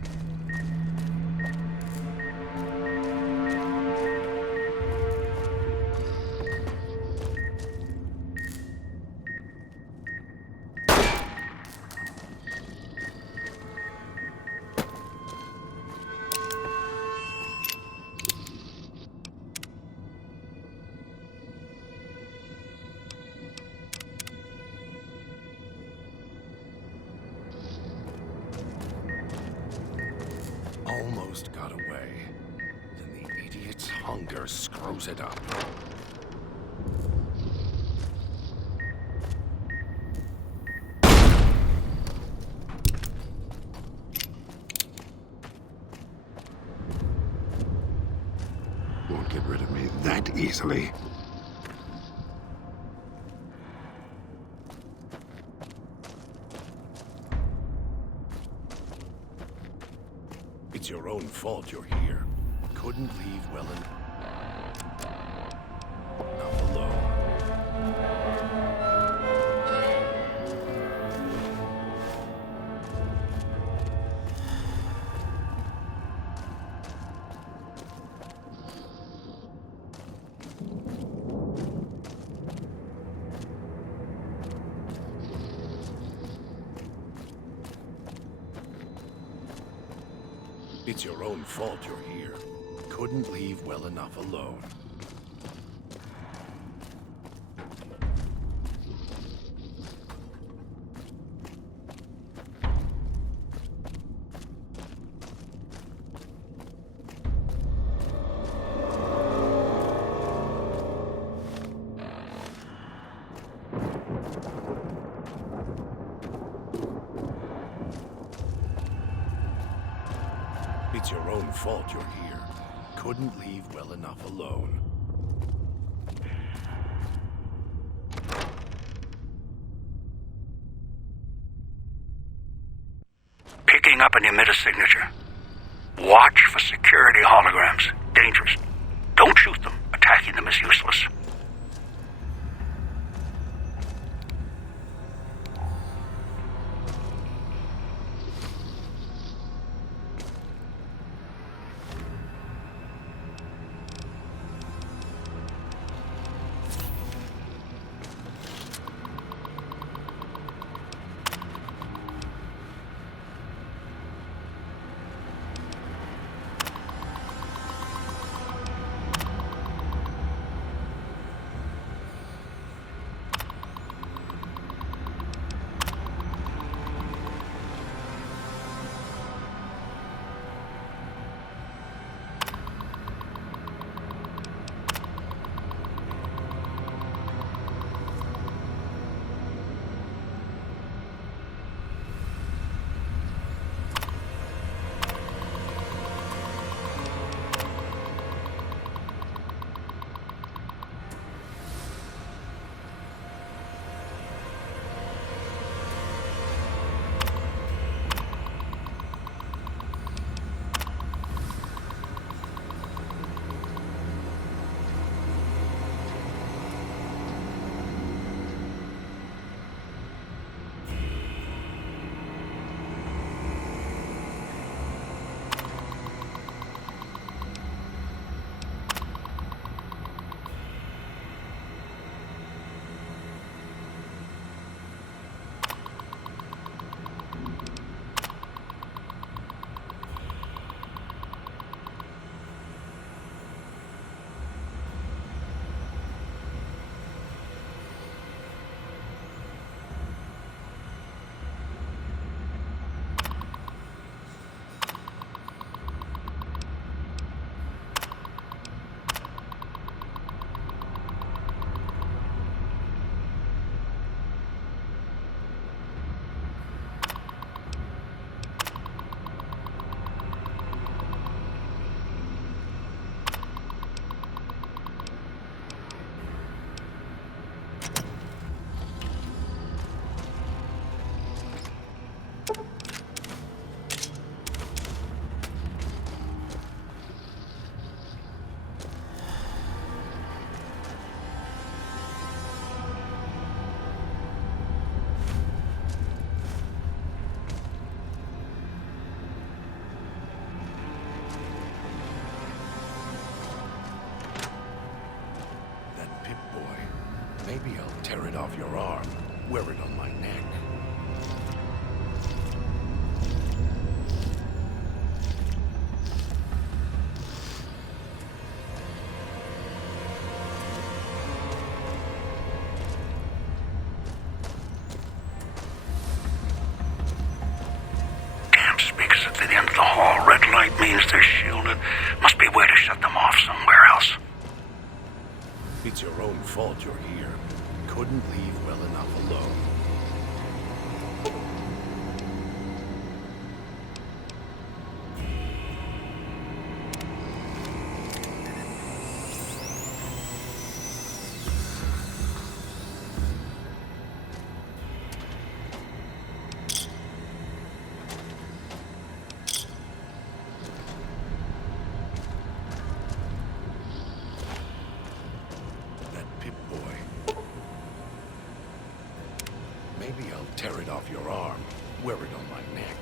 Almost got away. Then the idiot's hunger screws it up. Won't get rid of me that easily. It's your own fault you're here. Couldn't leave well enough alone. It's your own fault you're here. Couldn't leave well enough alone. It's your own fault you're here. Couldn't leave well enough alone. Picking up an emitter signature. Watch for security holograms. Dangerous. Don't shoot them. Attacking them is useless. off your arm. Wear it on my neck. Damn speakers at the end of the hall. Red light means they're shielded. Must be a way to shut them off somewhere else. It's your own fault you're here. Couldn't leave well enough alone. Maybe I'll tear it off your arm. Wear it on my neck.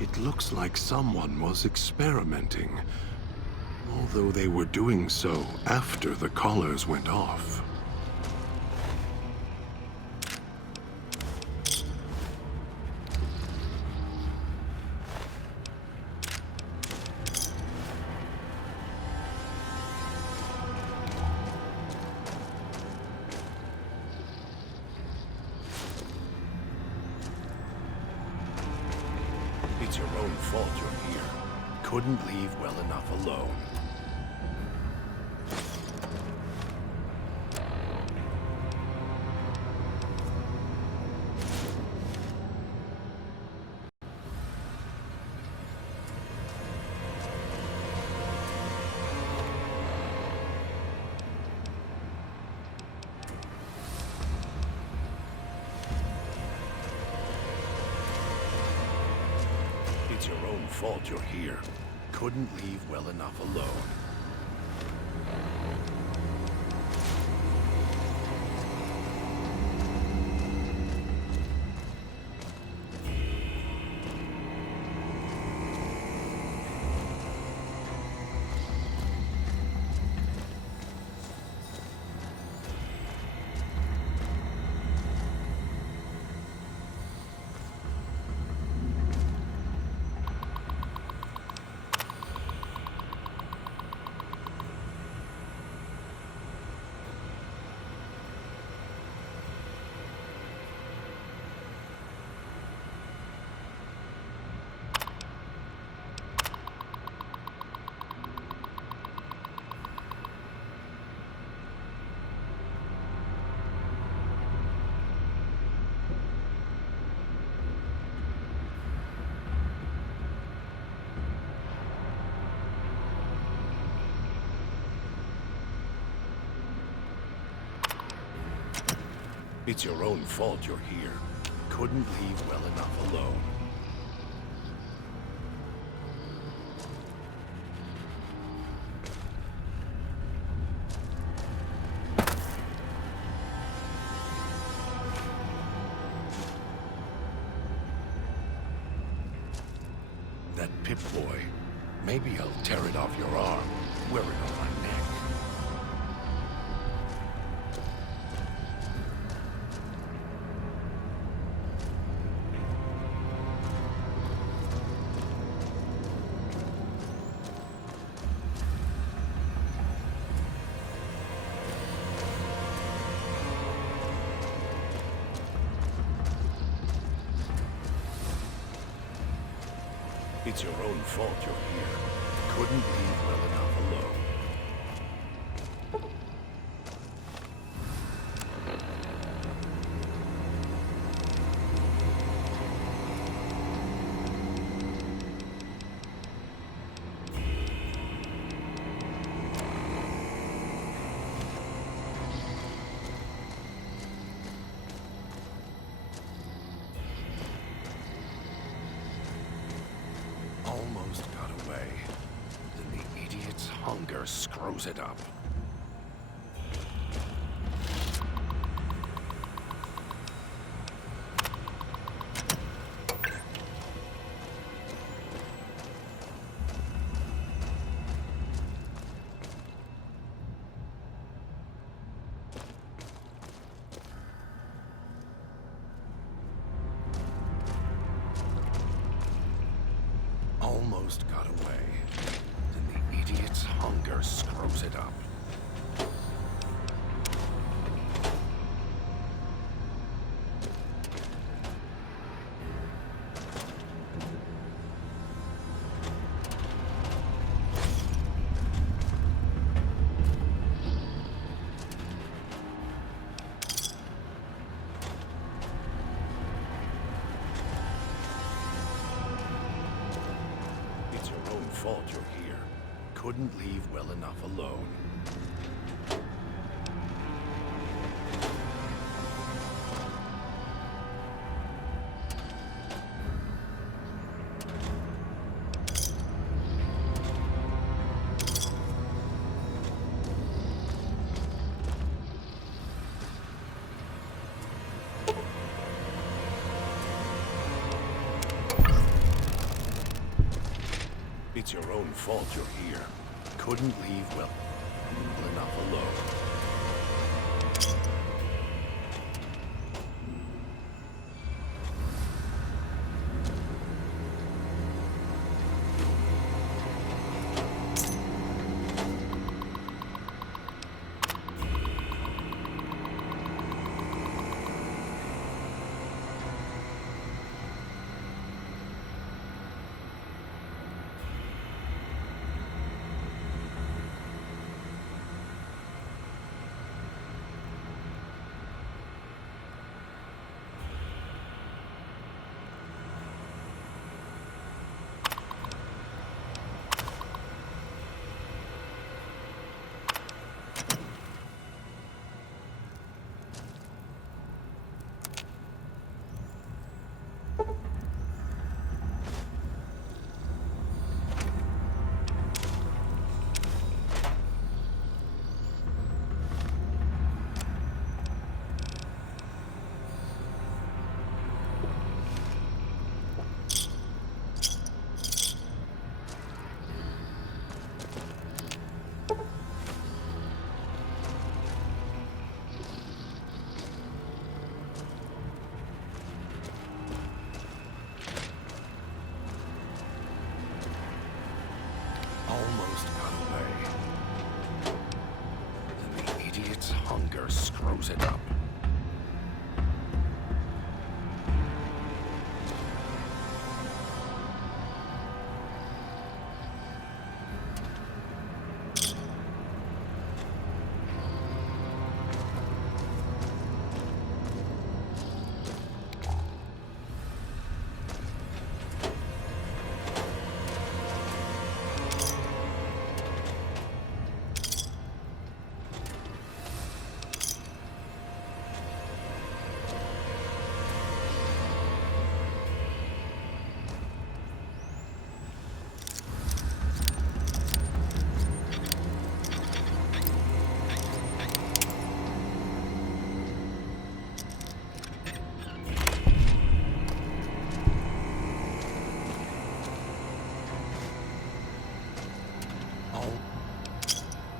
It looks like someone was experimenting. Although they were doing so after the collars went off. It's your own fault you're here. Couldn't leave well enough alone. It's your own fault you're here. Couldn't leave well enough alone. It's your own fault you're here. Couldn't leave well enough alone. That Pip-Boy. Maybe I'll tear it off your arm. Wear it on my neck. It's your own fault you're here. Couldn't leave well enough alone. Almost got away. hunger screws it up. Almost got away. Then the idiot's hunger screws it up. It's your own fault you're here. Couldn't leave well enough alone. It's your own fault you're here. Couldn't leave well enough alone. Almost got away. Then the idiot's hunger screws it up.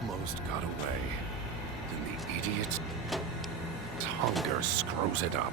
Almost got away. Then the idiot's hunger screws it up.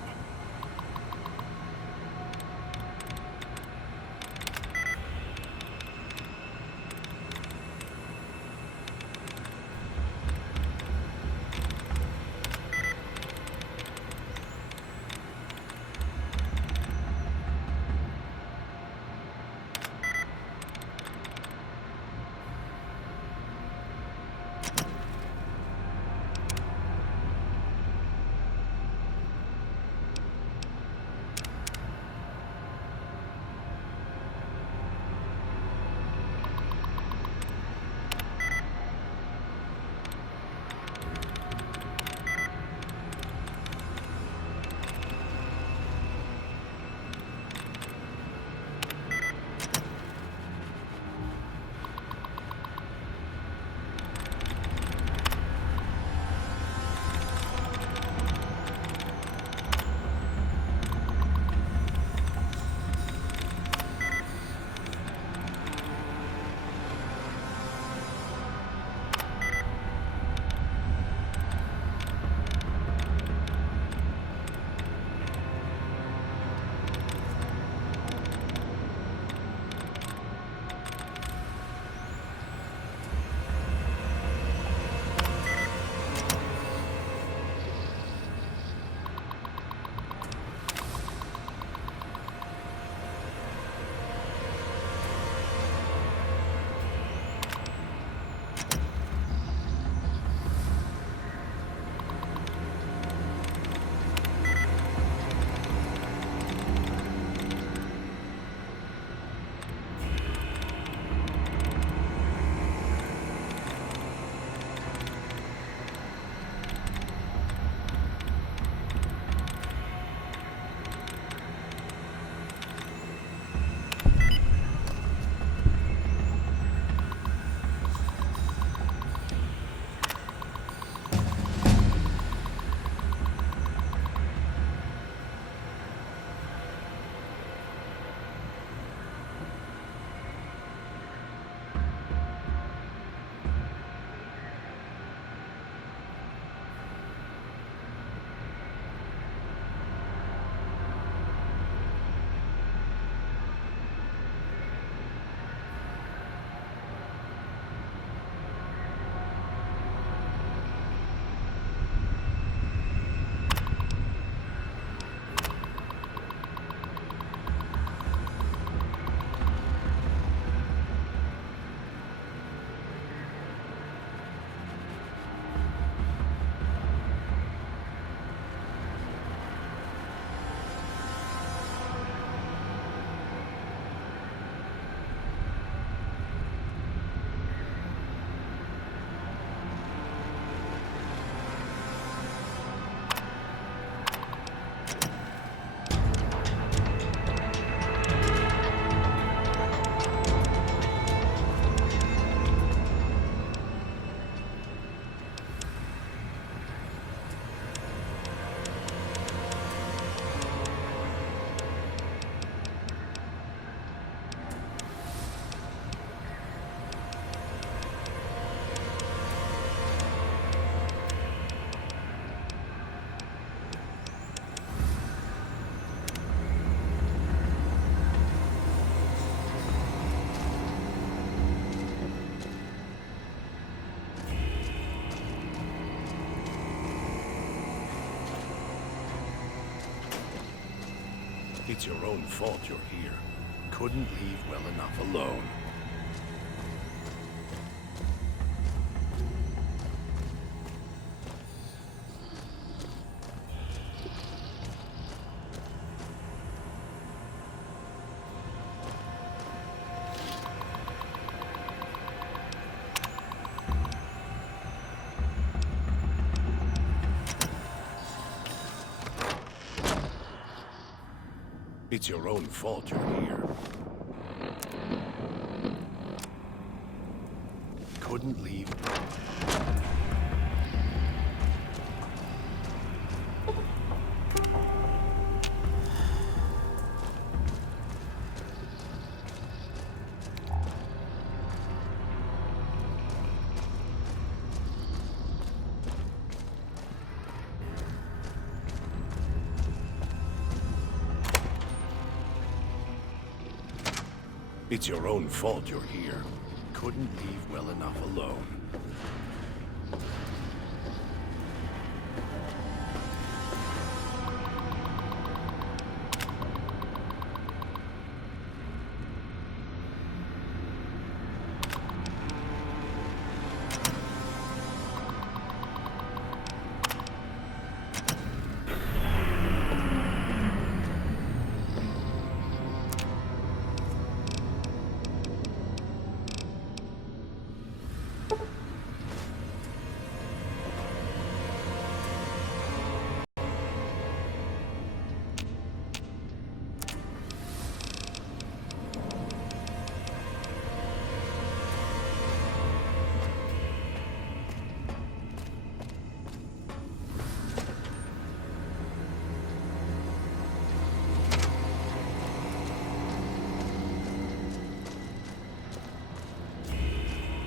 It's your own fault you're here. Couldn't leave well enough alone. It's your own fault you're here. Couldn't leave. It's your own fault you're here. Couldn't leave well enough alone.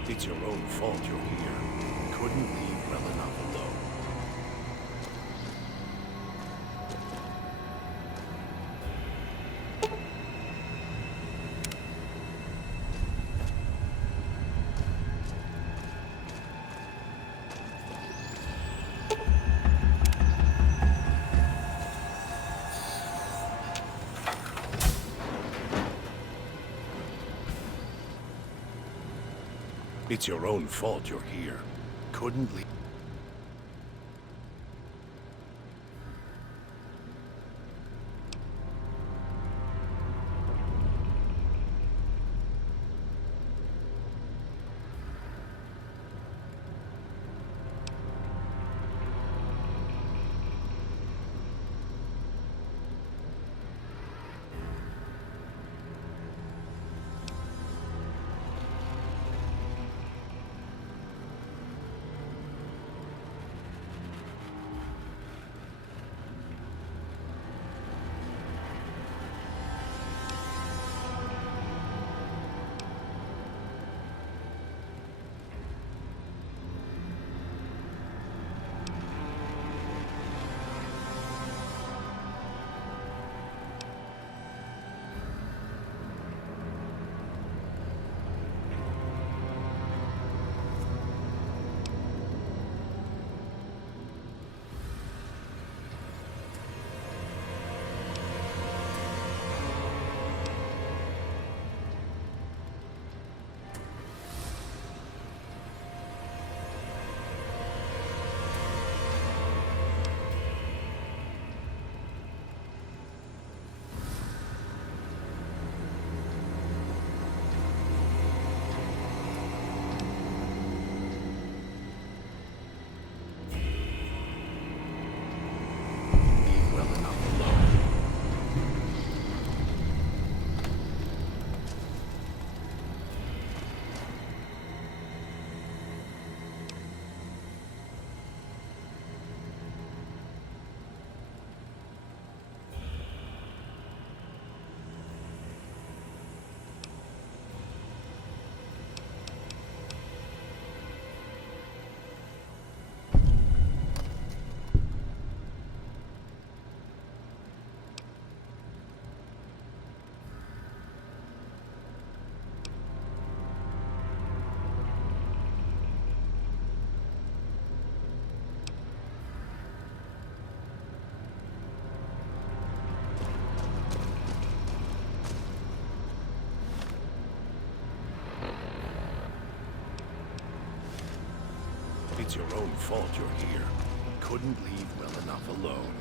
It's your own fault you're here. Couldn't leave well enough alone. It's your own fault you're here. Couldn't leave. It's your own fault you're here. Couldn't leave well enough alone.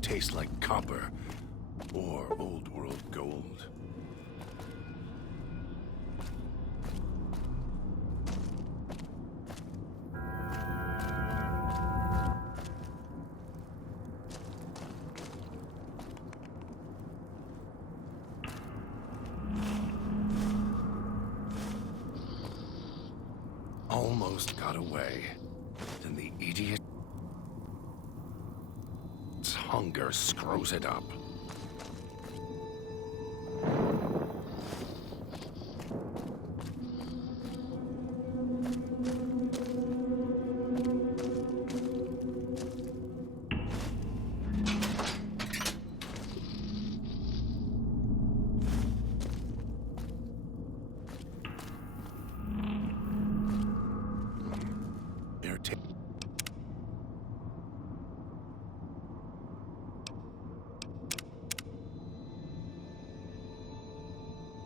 Tastes like copper or old world gold. Almost got away. Then the idiot hunger screws it up.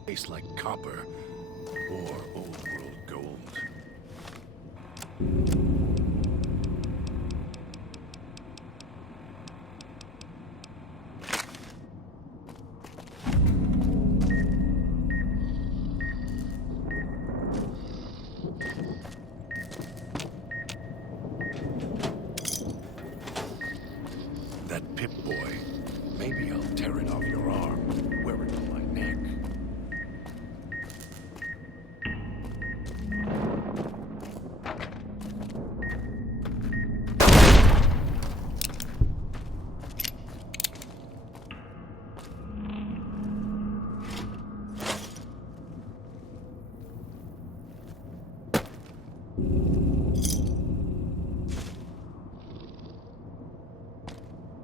Tastes like copper or old world gold. That Pip-Boy. Maybe I'll tear it off your arm, wear it on my neck.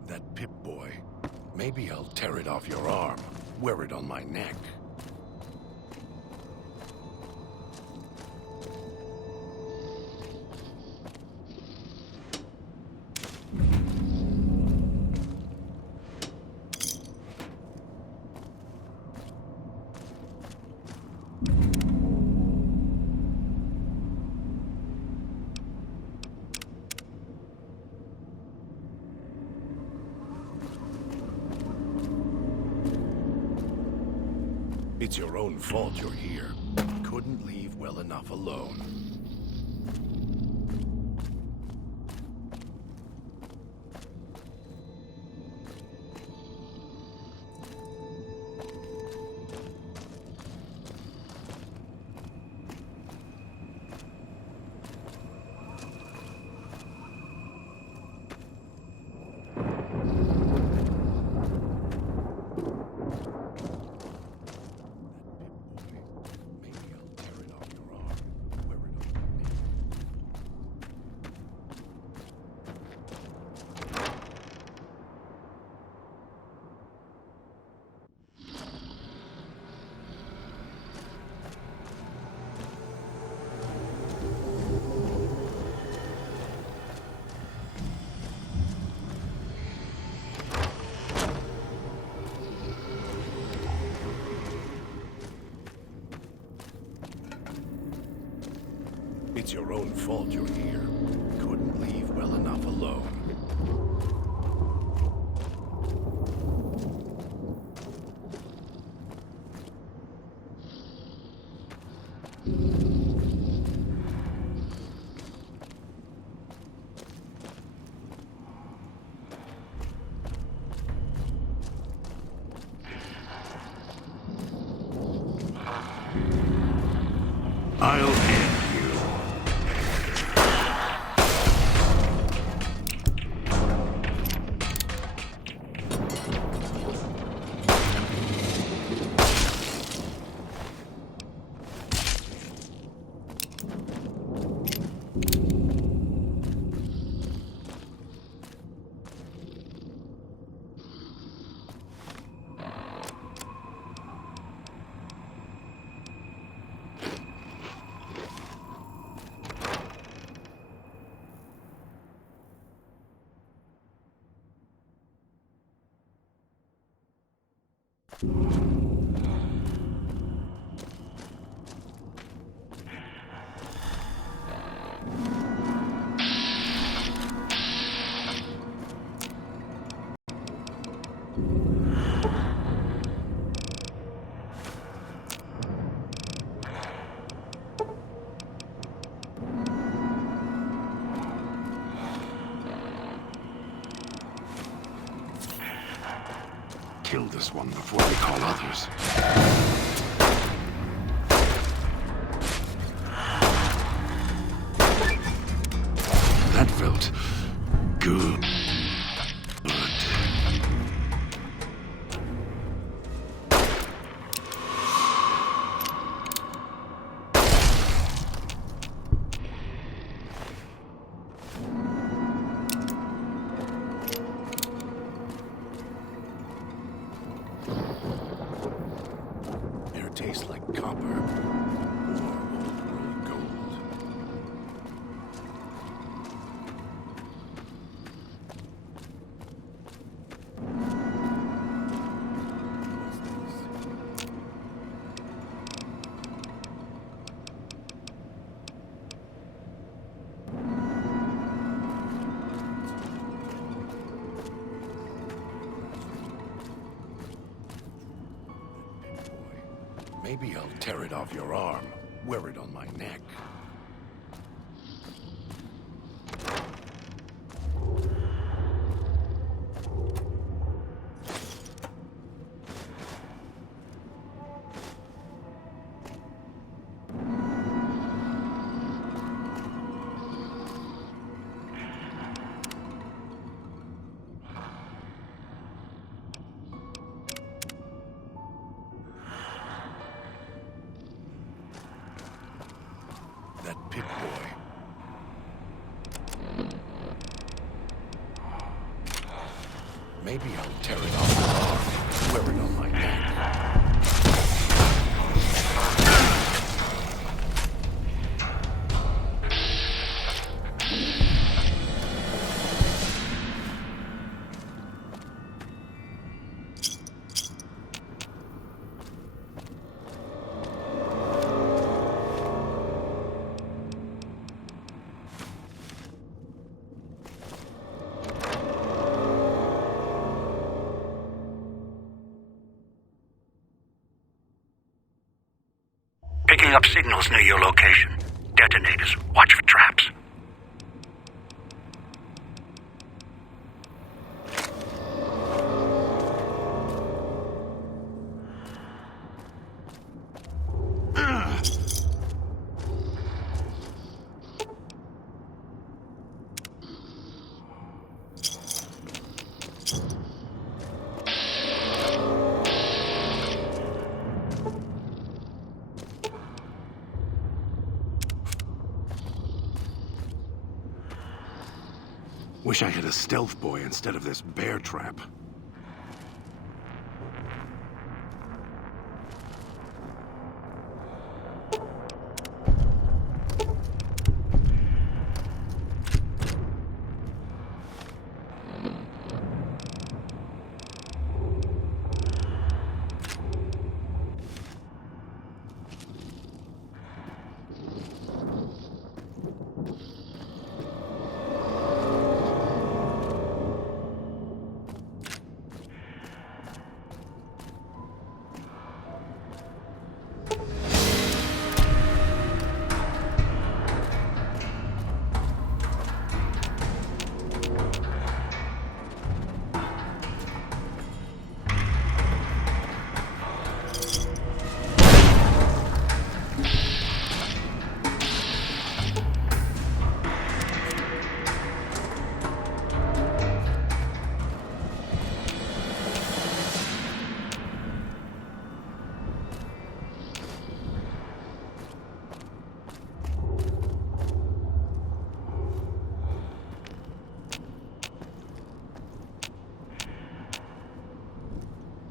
That Pip-Boy. Maybe I'll tear it off your arm, wear it on my neck. It's your own fault you're here. Couldn't leave well enough alone. It's your own fault you're here. Couldn't leave well enough alone. I'll end you. Kill this one before they call others. That felt good. Air tastes like copper or old world gold. What's this? Maybe I'll tear it off your arm, wear it on my neck. That pit boy. Maybe I'll tear it off your arm, wear it on my neck. Picking up signals near your location. Detonators. Watch for traps. Wish I had a stealth boy instead of this bear trap.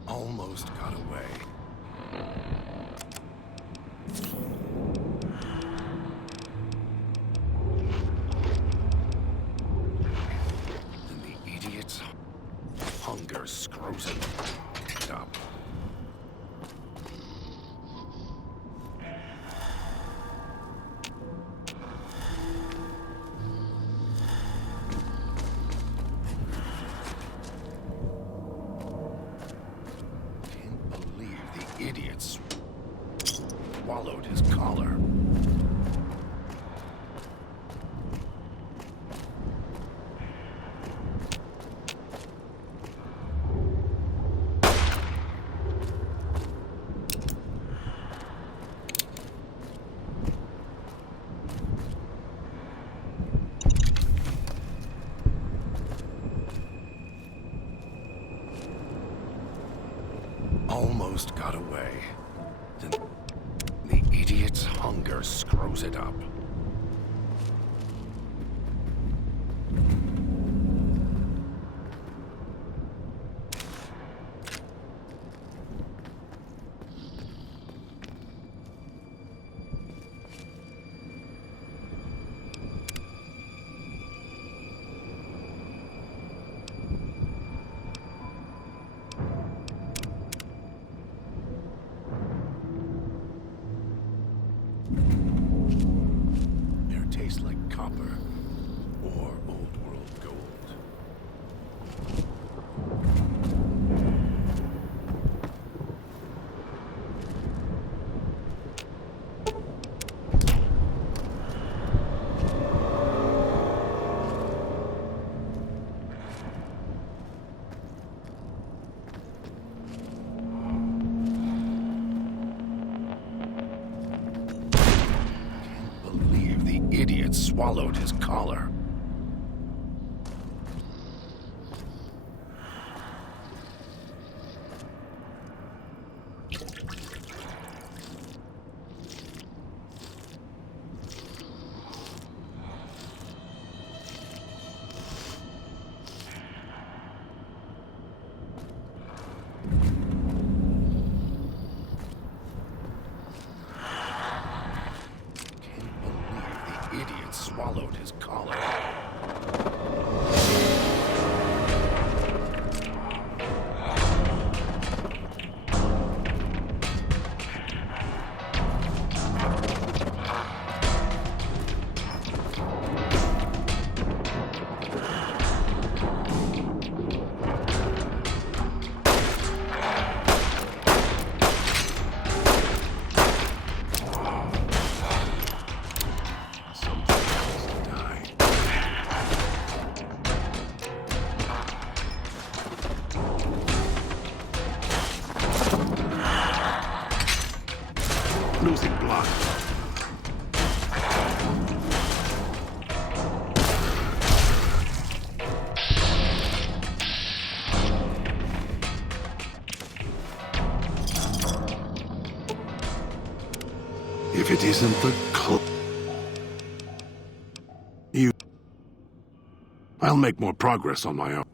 Almost got away. And the idiot's hunger screws it up. Idiots swallowed his collar. Almost got away. Then the idiot's hunger screws it up. Tastes like copper or old world gold. idiot swallowed his collar. The idiot swallowed his collar. Losing blood. If it isn't the I'll make more progress on my own.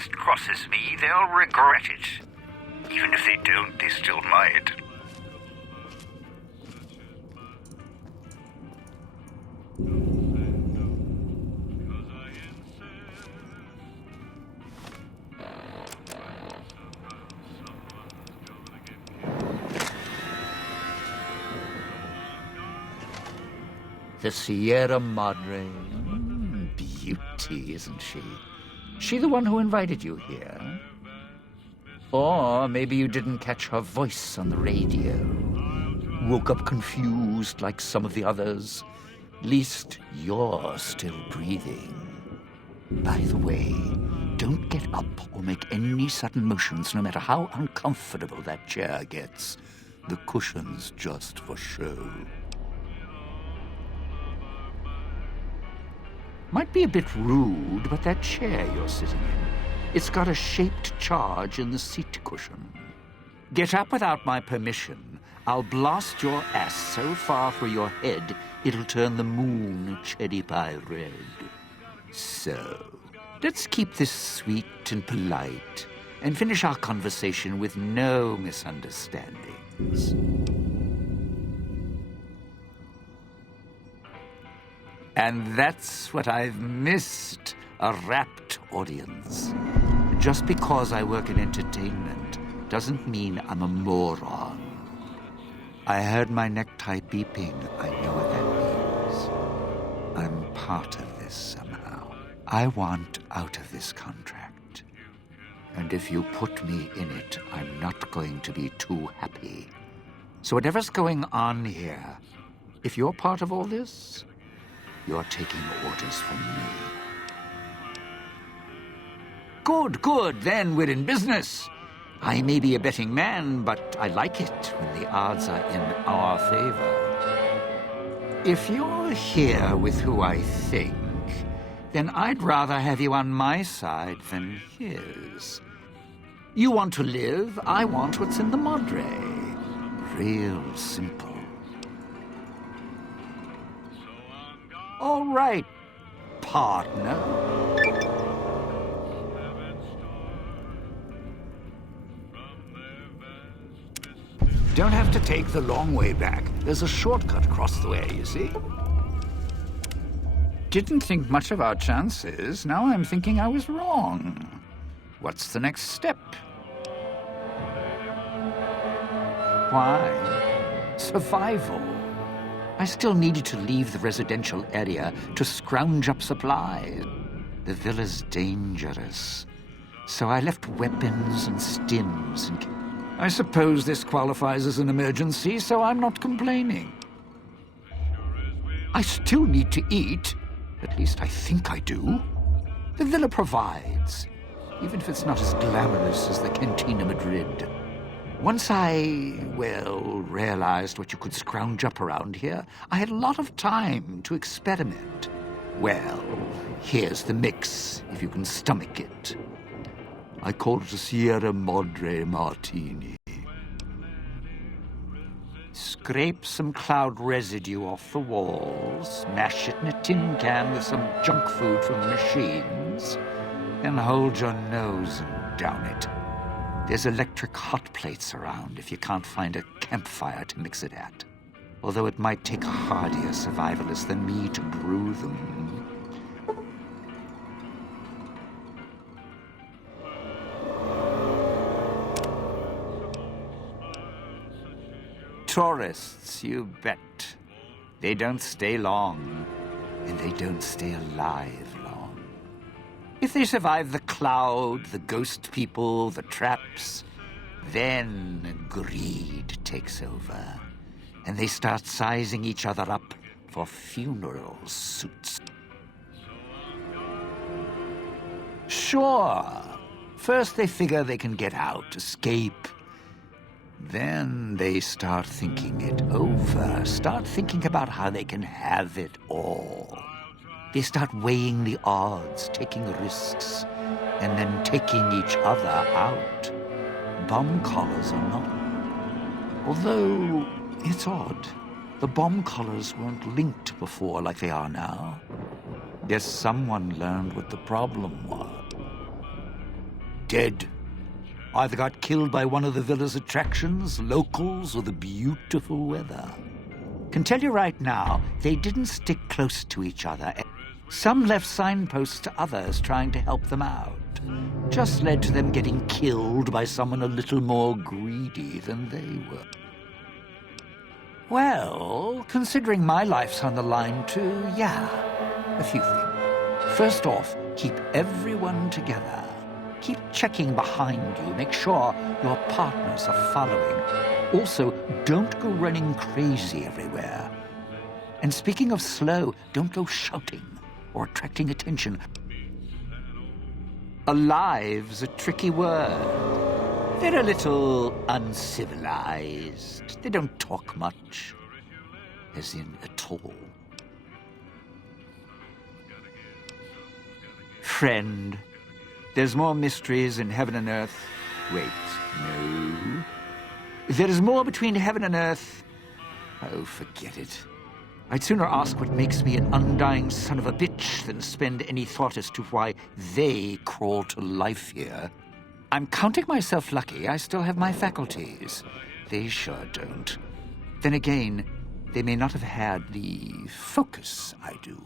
first crosses me, they'll regret it. Even if they don't, they still might. The Sierra Madre. Beauty, isn't she? She the one who invited you here? Or maybe you didn't catch her voice on the radio. Woke up confused like some of the others. Least you're still breathing. By the way, don't get up or make any sudden motions, no matter how uncomfortable that chair gets. The cushion's just for show. Might be a bit rude, but that chair you're sitting in, it's got a shaped charge in the seat cushion. Get up without my permission. I'll blast your ass so far through your head, it'll turn the moon cherry pie red. So, let's keep this sweet and polite, and finish our conversation with no misunderstandings. And that's what I've missed, a rapt audience. Just because I work in entertainment doesn't mean I'm a moron. I heard my necktie beeping. I know what that means. I'm part of this somehow. I want out of this contract. And if you put me in it, I'm not going to be too happy. So whatever's going on here, if you're part of all this, you're taking orders from me. Good, then we're in business. I may be a betting man, but I like it when the odds are in our favor. If you're here with who I think, then I'd rather have you on my side than his. You want to live, I want what's in the Madre. Real simple. All right, partner. Don't have to take the long way back. There's a shortcut across the way, you see? Didn't think much of our chances. Now I'm thinking I was wrong. What's the next step? Why? Survival. I still needed to leave the residential area to scrounge up supplies. The villa's dangerous, so I left weapons and stims. And I suppose this qualifies as an emergency, so I'm not complaining. I still need to eat. At least I think I do. The villa provides, even if it's not as glamorous as the Cantina Madrid. Once I, realized what you could scrounge up around here, I had a lot of time to experiment. Well, here's the mix, if you can stomach it. I call it a Sierra Madre Martini. Scrape some cloud residue off the walls, mash it in a tin can with some junk food from the machines, then hold your nose and down it. There's electric hot plates around if you can't find a campfire to mix it at. Although it might take a hardier survivalist than me to brew them. Tourists, you bet. They don't stay long, and they don't stay alive long. If they survive the cloud, the ghost people, the traps, then greed takes over, and they start sizing each other up for funeral suits. Sure, first they figure they can get out, escape. Then they start thinking it over, start thinking about how they can have it all. They start weighing the odds, taking risks, and then taking each other out. Bomb collars or not. Although, it's odd. The bomb collars weren't linked before like they are now. Guess someone learned what the problem was. dead. Either got killed by one of the villa's attractions, locals, or the beautiful weather. Can tell you right now, they didn't stick close to each other. Some left signposts to others trying to help them out. Just led to them getting killed by someone a little more greedy than they were. Well, considering my life's on the line too, yeah, a few things. First off, keep everyone together. Keep checking behind you. Make sure your partners are following. Also, don't go running crazy everywhere. And speaking of slow, don't go shouting or attracting attention. Alive's a tricky word. They're a little uncivilized. They don't talk much, as in at all. Friend, there's more mysteries in heaven and earth. Wait, no. There is more between heaven and earth. Oh, forget it. I'd sooner ask what makes me an undying son of a bitch than spend any thought as to why they crawl to life here. I'm counting myself lucky I still have my faculties. They sure don't. Then again, they may not have had the focus I do.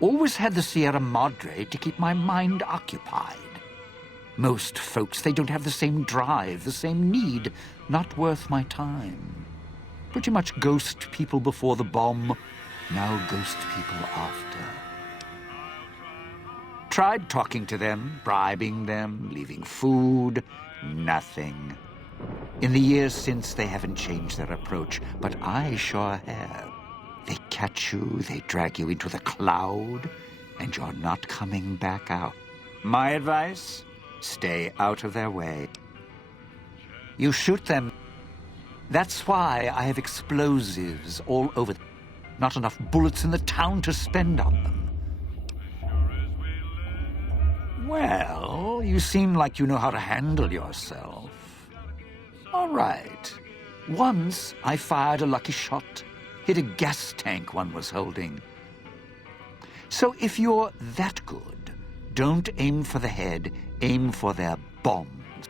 Always had the Sierra Madre to keep my mind occupied. Most folks, they don't have the same drive, the same need. Not worth my time. Pretty much ghost people before the bomb, now ghost people after. Tried talking to them, bribing them, leaving food, nothing. In the years since, they haven't changed their approach, but I sure have. They catch you, they drag you into the cloud, and you're not coming back out. My advice? Stay out of their way. You shoot them. That's why I have explosives all over. Not enough bullets in the town to spend on them. Well, you seem like you know how to handle yourself. All right. Once I fired a lucky shot, hit a gas tank one was holding. So if you're that good, don't aim for the head, aim for their bombs.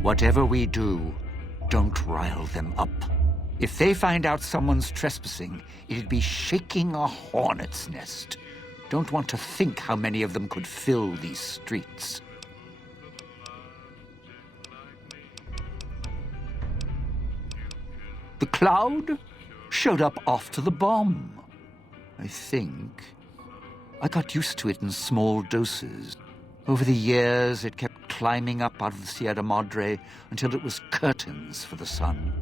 Whatever we do, don't rile them up. If they find out someone's trespassing, it'd be shaking a hornet's nest. Don't want to think how many of them could fill these streets. The cloud showed up after the bomb, I think. I got used to it in small doses. Over the years, it kept climbing up out of the Sierra Madre until it was curtains for the sun.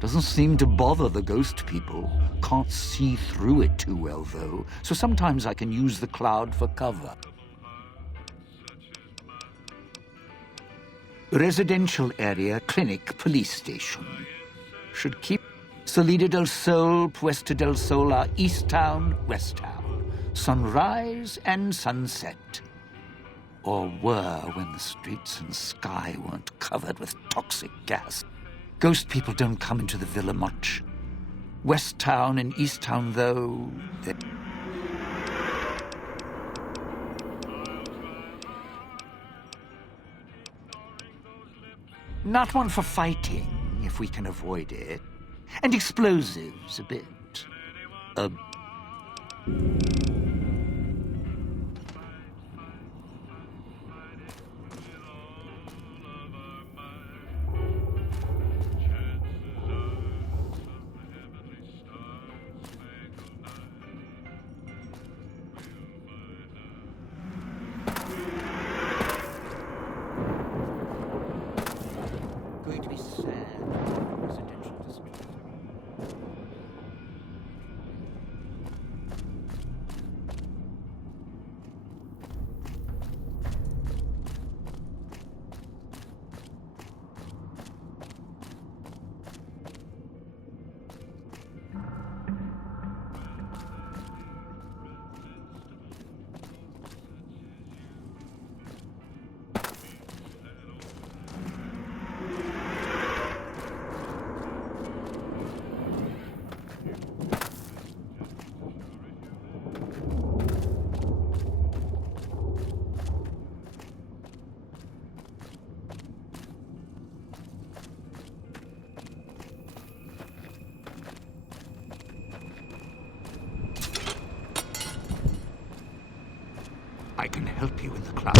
Doesn't seem to bother the ghost people. Can't see through it too well, though, so sometimes I can use the cloud for cover. Residential area, clinic, police station. Should keep Salida del Sol, Puesta del Sol are East Town, West Town. Sunrise and sunset. Or were when the streets and sky weren't covered with toxic gas. Ghost people don't come into the villa much. West Town and East Town, though, they're... Not one for fighting, if we can avoid it. And explosives, a bit. Going to be sad. Residential district. the cloud.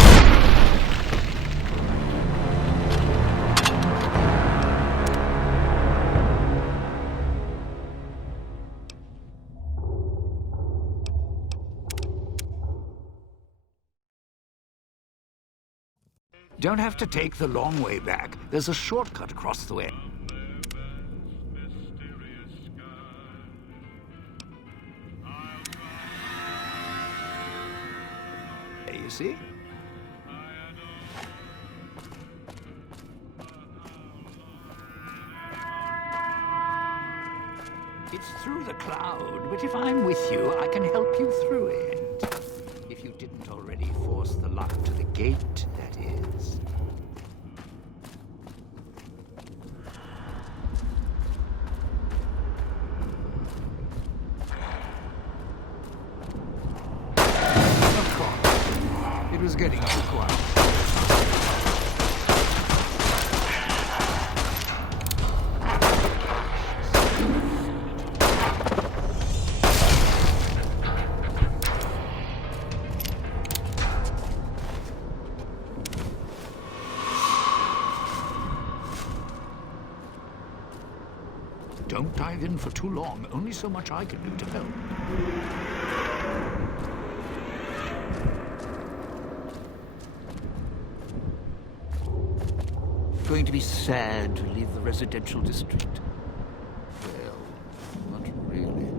Don't have to take the long way back. There's a shortcut across the way. There you see? It's through the cloud, but if I'm with you, I can help you through it. If you didn't already force the lock to the gate, that is. Of course. It was getting too quiet. Don't dive in for too long. Only so much I can do to help. Going to be sad to leave the residential district. Well, not really.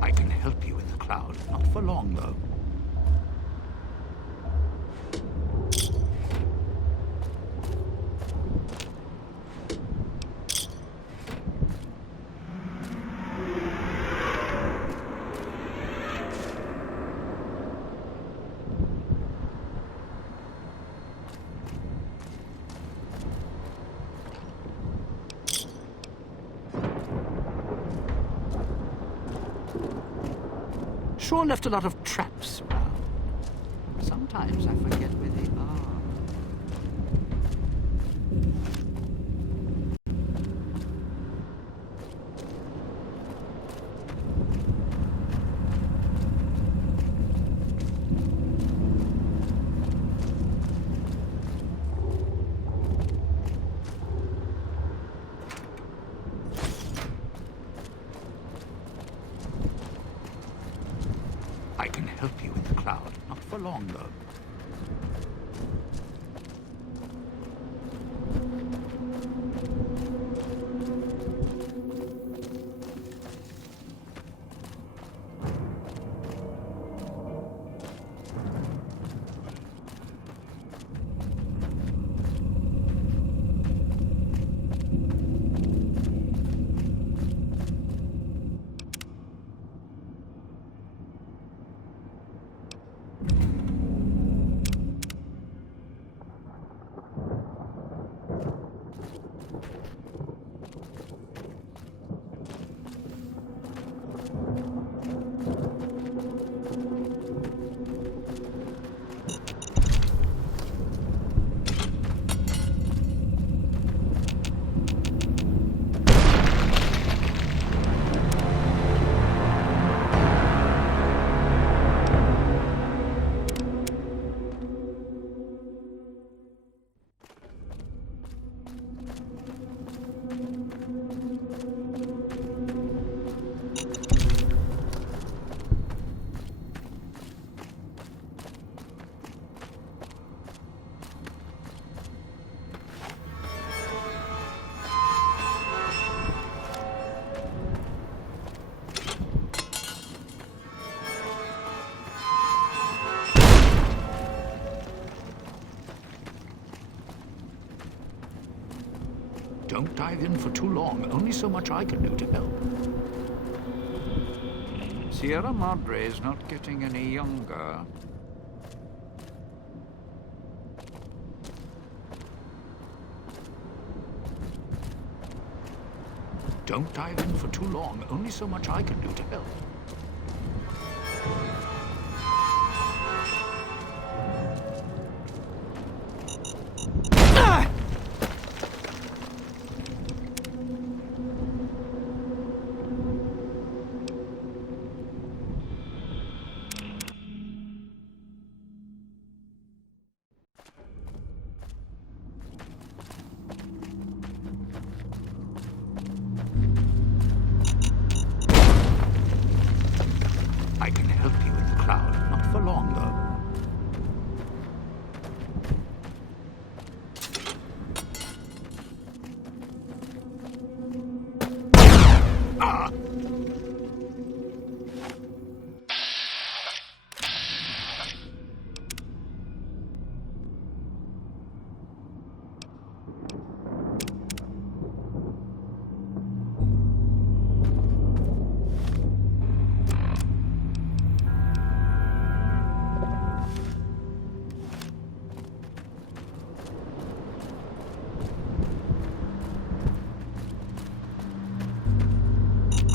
I can help you in the cloud. Not for long, though. Sure left a lot of traps around. Sometimes I forget where they are. I can help you in the cloud. Not for long, though. Don't dive in for too long. Only so much I can do to help. Sierra Madre is not getting any younger. Don't dive in for too long. Only so much I can do to help. I can help you in the cloud. Not for long, though.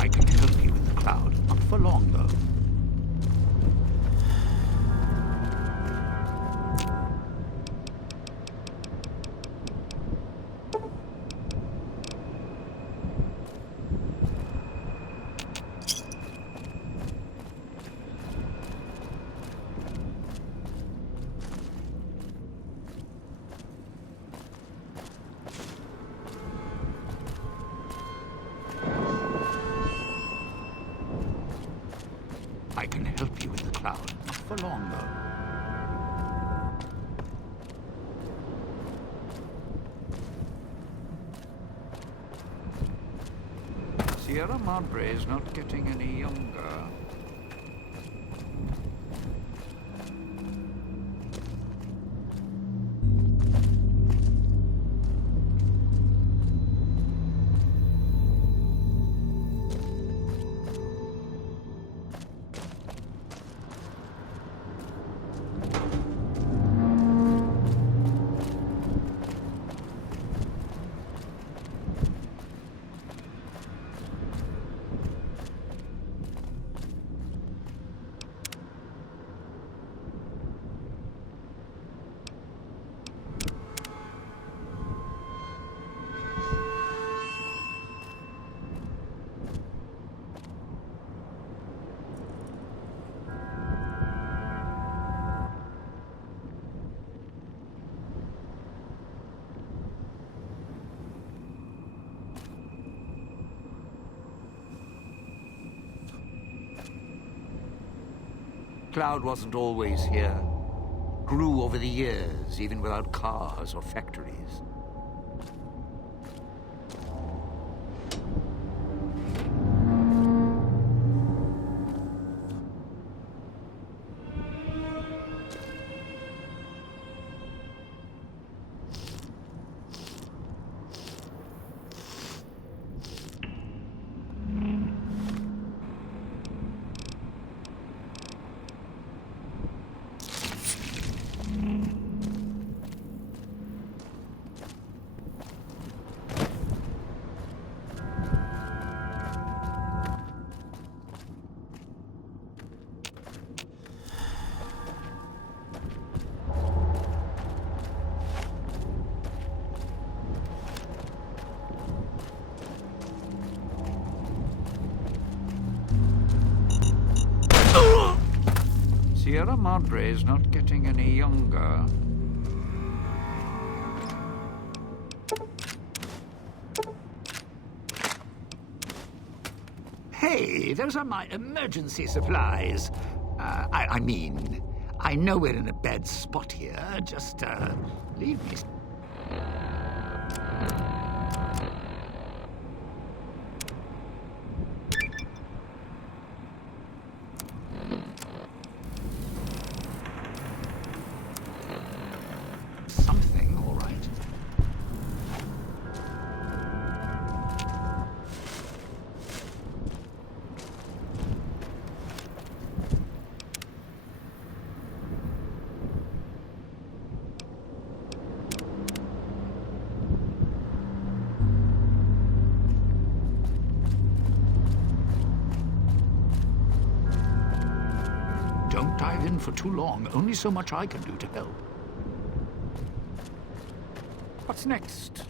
I can help you in the cloud. Not for long, though. I can help you in the cloud. Not for long, though. Sierra Madre is not getting any younger. Cloud wasn't always here. Grew over the years, even without cars or factories. Sierra Madre is not getting any younger. Hey, those are my emergency supplies. I mean, I know we're in a bad spot here. Just, leave me. Something, all right. for too long. Only so much I can do to help. What's next?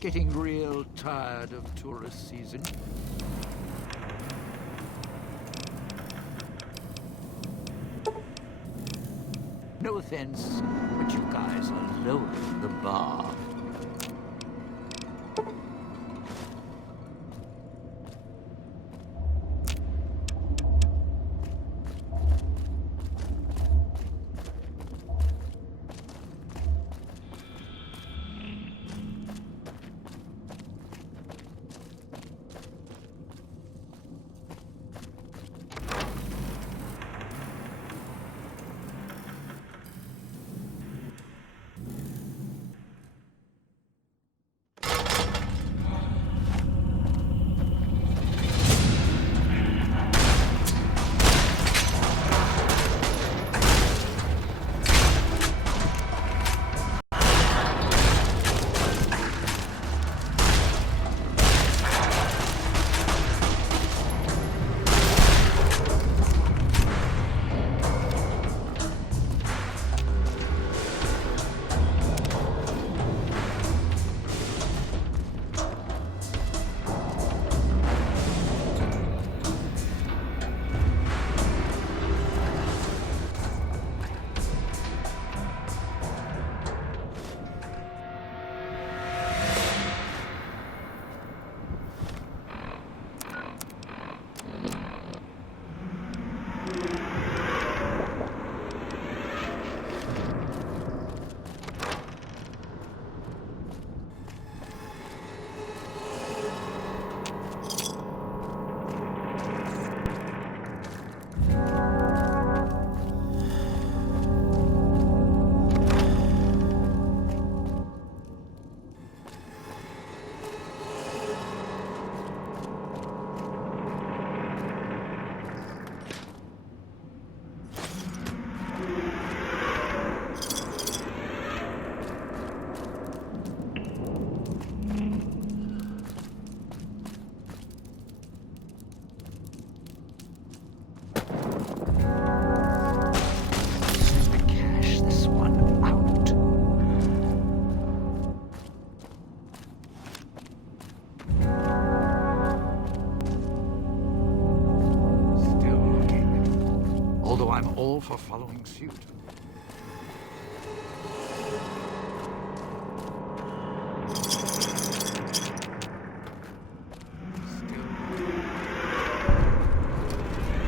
Getting real tired of tourist season. No offense, but you guys are lowering the bar. I'm all for following suit.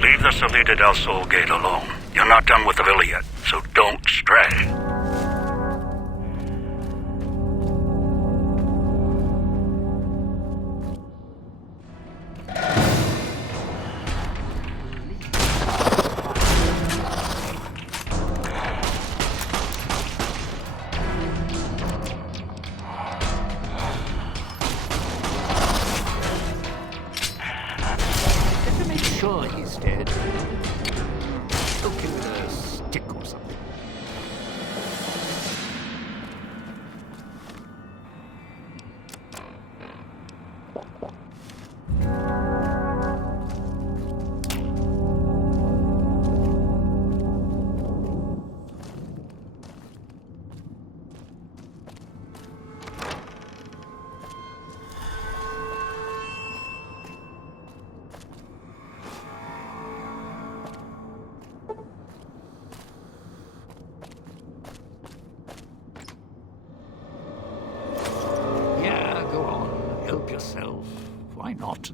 Leave the Salida del Sol gate alone. You're not done with the villa yet, so don't stray. Sure he's dead. Poke him with a stick or something. Why not?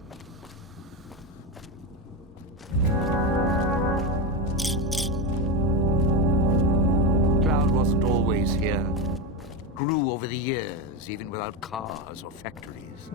Cloud wasn't always here. Grew over the years, even without cars or factories.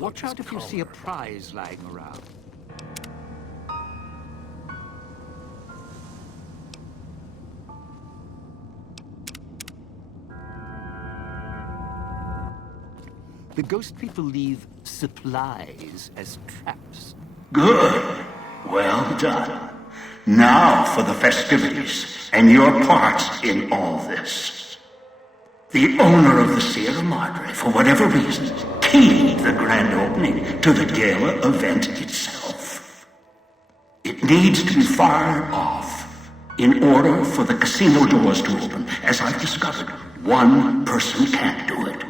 Watch out if you see a prize lying around. The ghost people leave supplies as traps. Good. Well done. Now for the festivities and your part in all this. The owner of the Sierra Madre, for whatever reason, keyed the grand opening to the gala event itself. It needs to be fired off in order for the casino doors to open. As I've discovered, one person can't do it.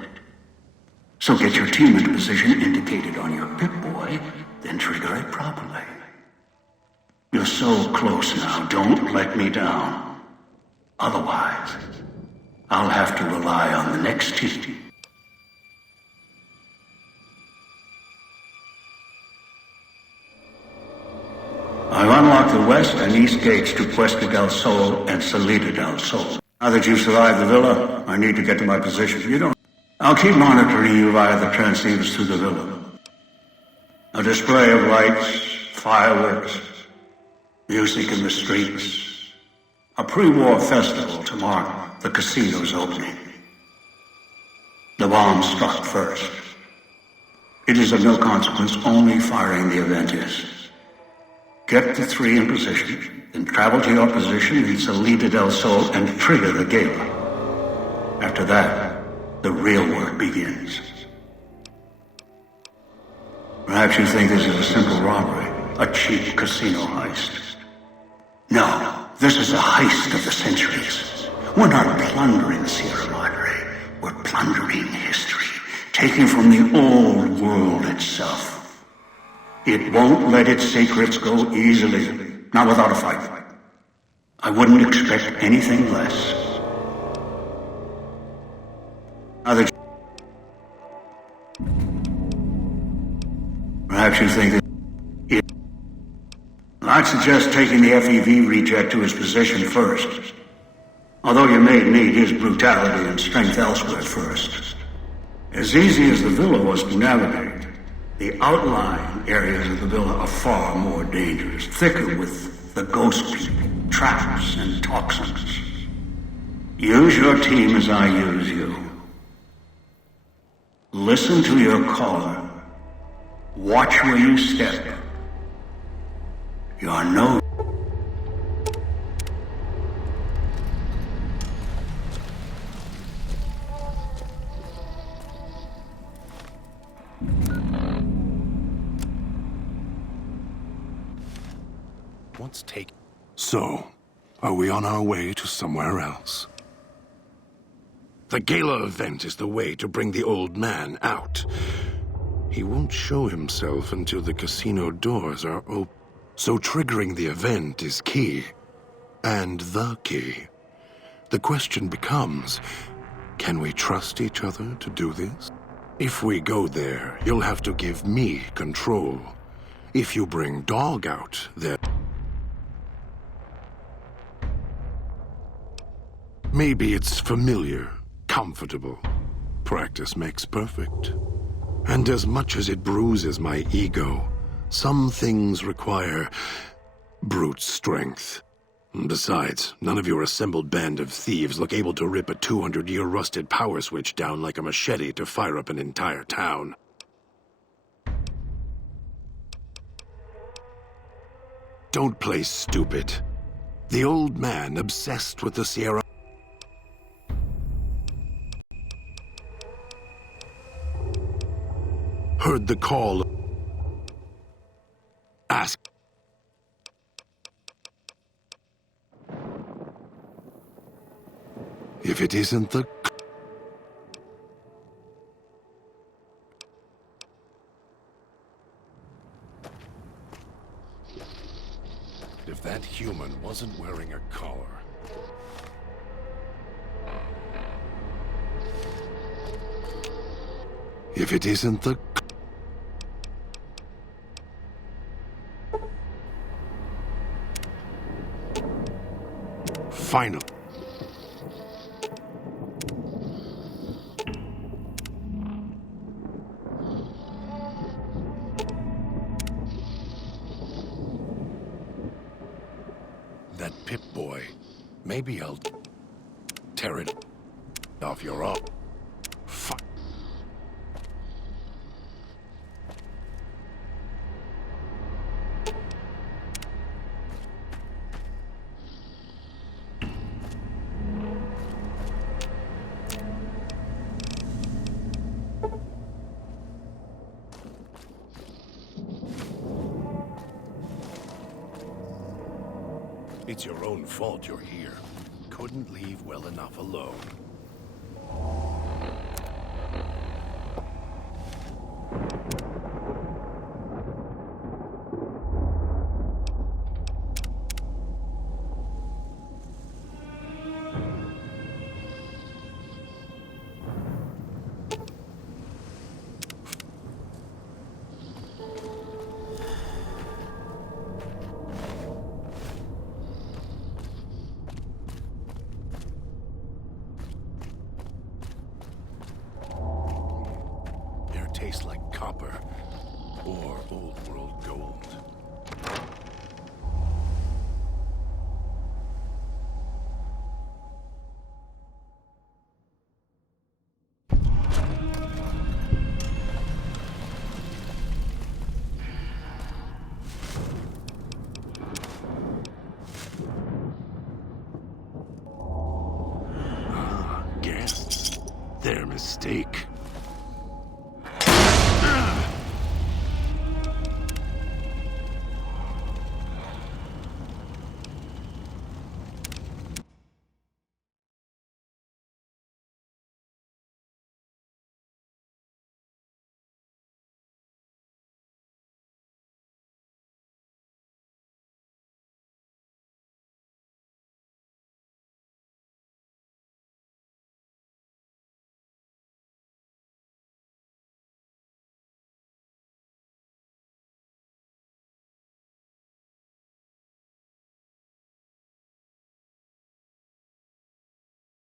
So get your team into position indicated on your Pip-Boy, then trigger it properly. You're so close now, don't let me down. Otherwise, I'll have to rely on the next team. I've unlocked the west and east gates to Puesta del Sol and Salida del Sol. Now that you've survived the villa, I need to get to my position. You don't... I'll keep monitoring you via the transceivers through the villa. A display of lights, fireworks, music in the streets. A pre-war festival to mark the casino's opening. The bomb struck first. It is of no consequence, only firing the event is. Get the three in position, then travel to your position in Salida del Sol and trigger the gala. After that, the real work begins. Perhaps you think this is a simple robbery, a cheap casino heist. No, this is a heist of the centuries. We're not plundering the Sierra Madre. We're plundering history, taking from the old world itself. It won't let its secrets go easily, not without a fight. I wouldn't expect anything less. Perhaps you think that I'd suggest taking the FEV reject to his position first. Although you may need his brutality and strength elsewhere first. As easy as the villa was to navigate, the outlying areas of the villa are far more dangerous, thicker with the ghost people, traps, and toxins. Use your team as I use you. Listen to your caller. Watch where you step. Your nose. What's taking? So, are we on our way to somewhere else? The gala event is the way to bring the old man out. He won't show himself until the casino doors are open. So triggering the event is key. And the key. The question becomes, can we trust each other to do this? If we go there, you'll have to give me control. If you bring Dog out, then... Maybe it's familiar, comfortable. Practice makes perfect. And as much as it bruises my ego, some things require brute strength. Besides, none of your assembled band of thieves look able to rip a 200-year rusted power switch down like a machete to fire up an entire town. Don't play stupid. The old man obsessed with the Sierra... heard the call. Ask. If it isn't the... If that human wasn't wearing a collar... If it isn't the... Final. That Pip-Boy. Maybe I'll tear it off your arm. Fuck. It's your own fault you're here. Couldn't leave well enough alone. Tastes like copper or old world gold. Ah, guests. Their mistake.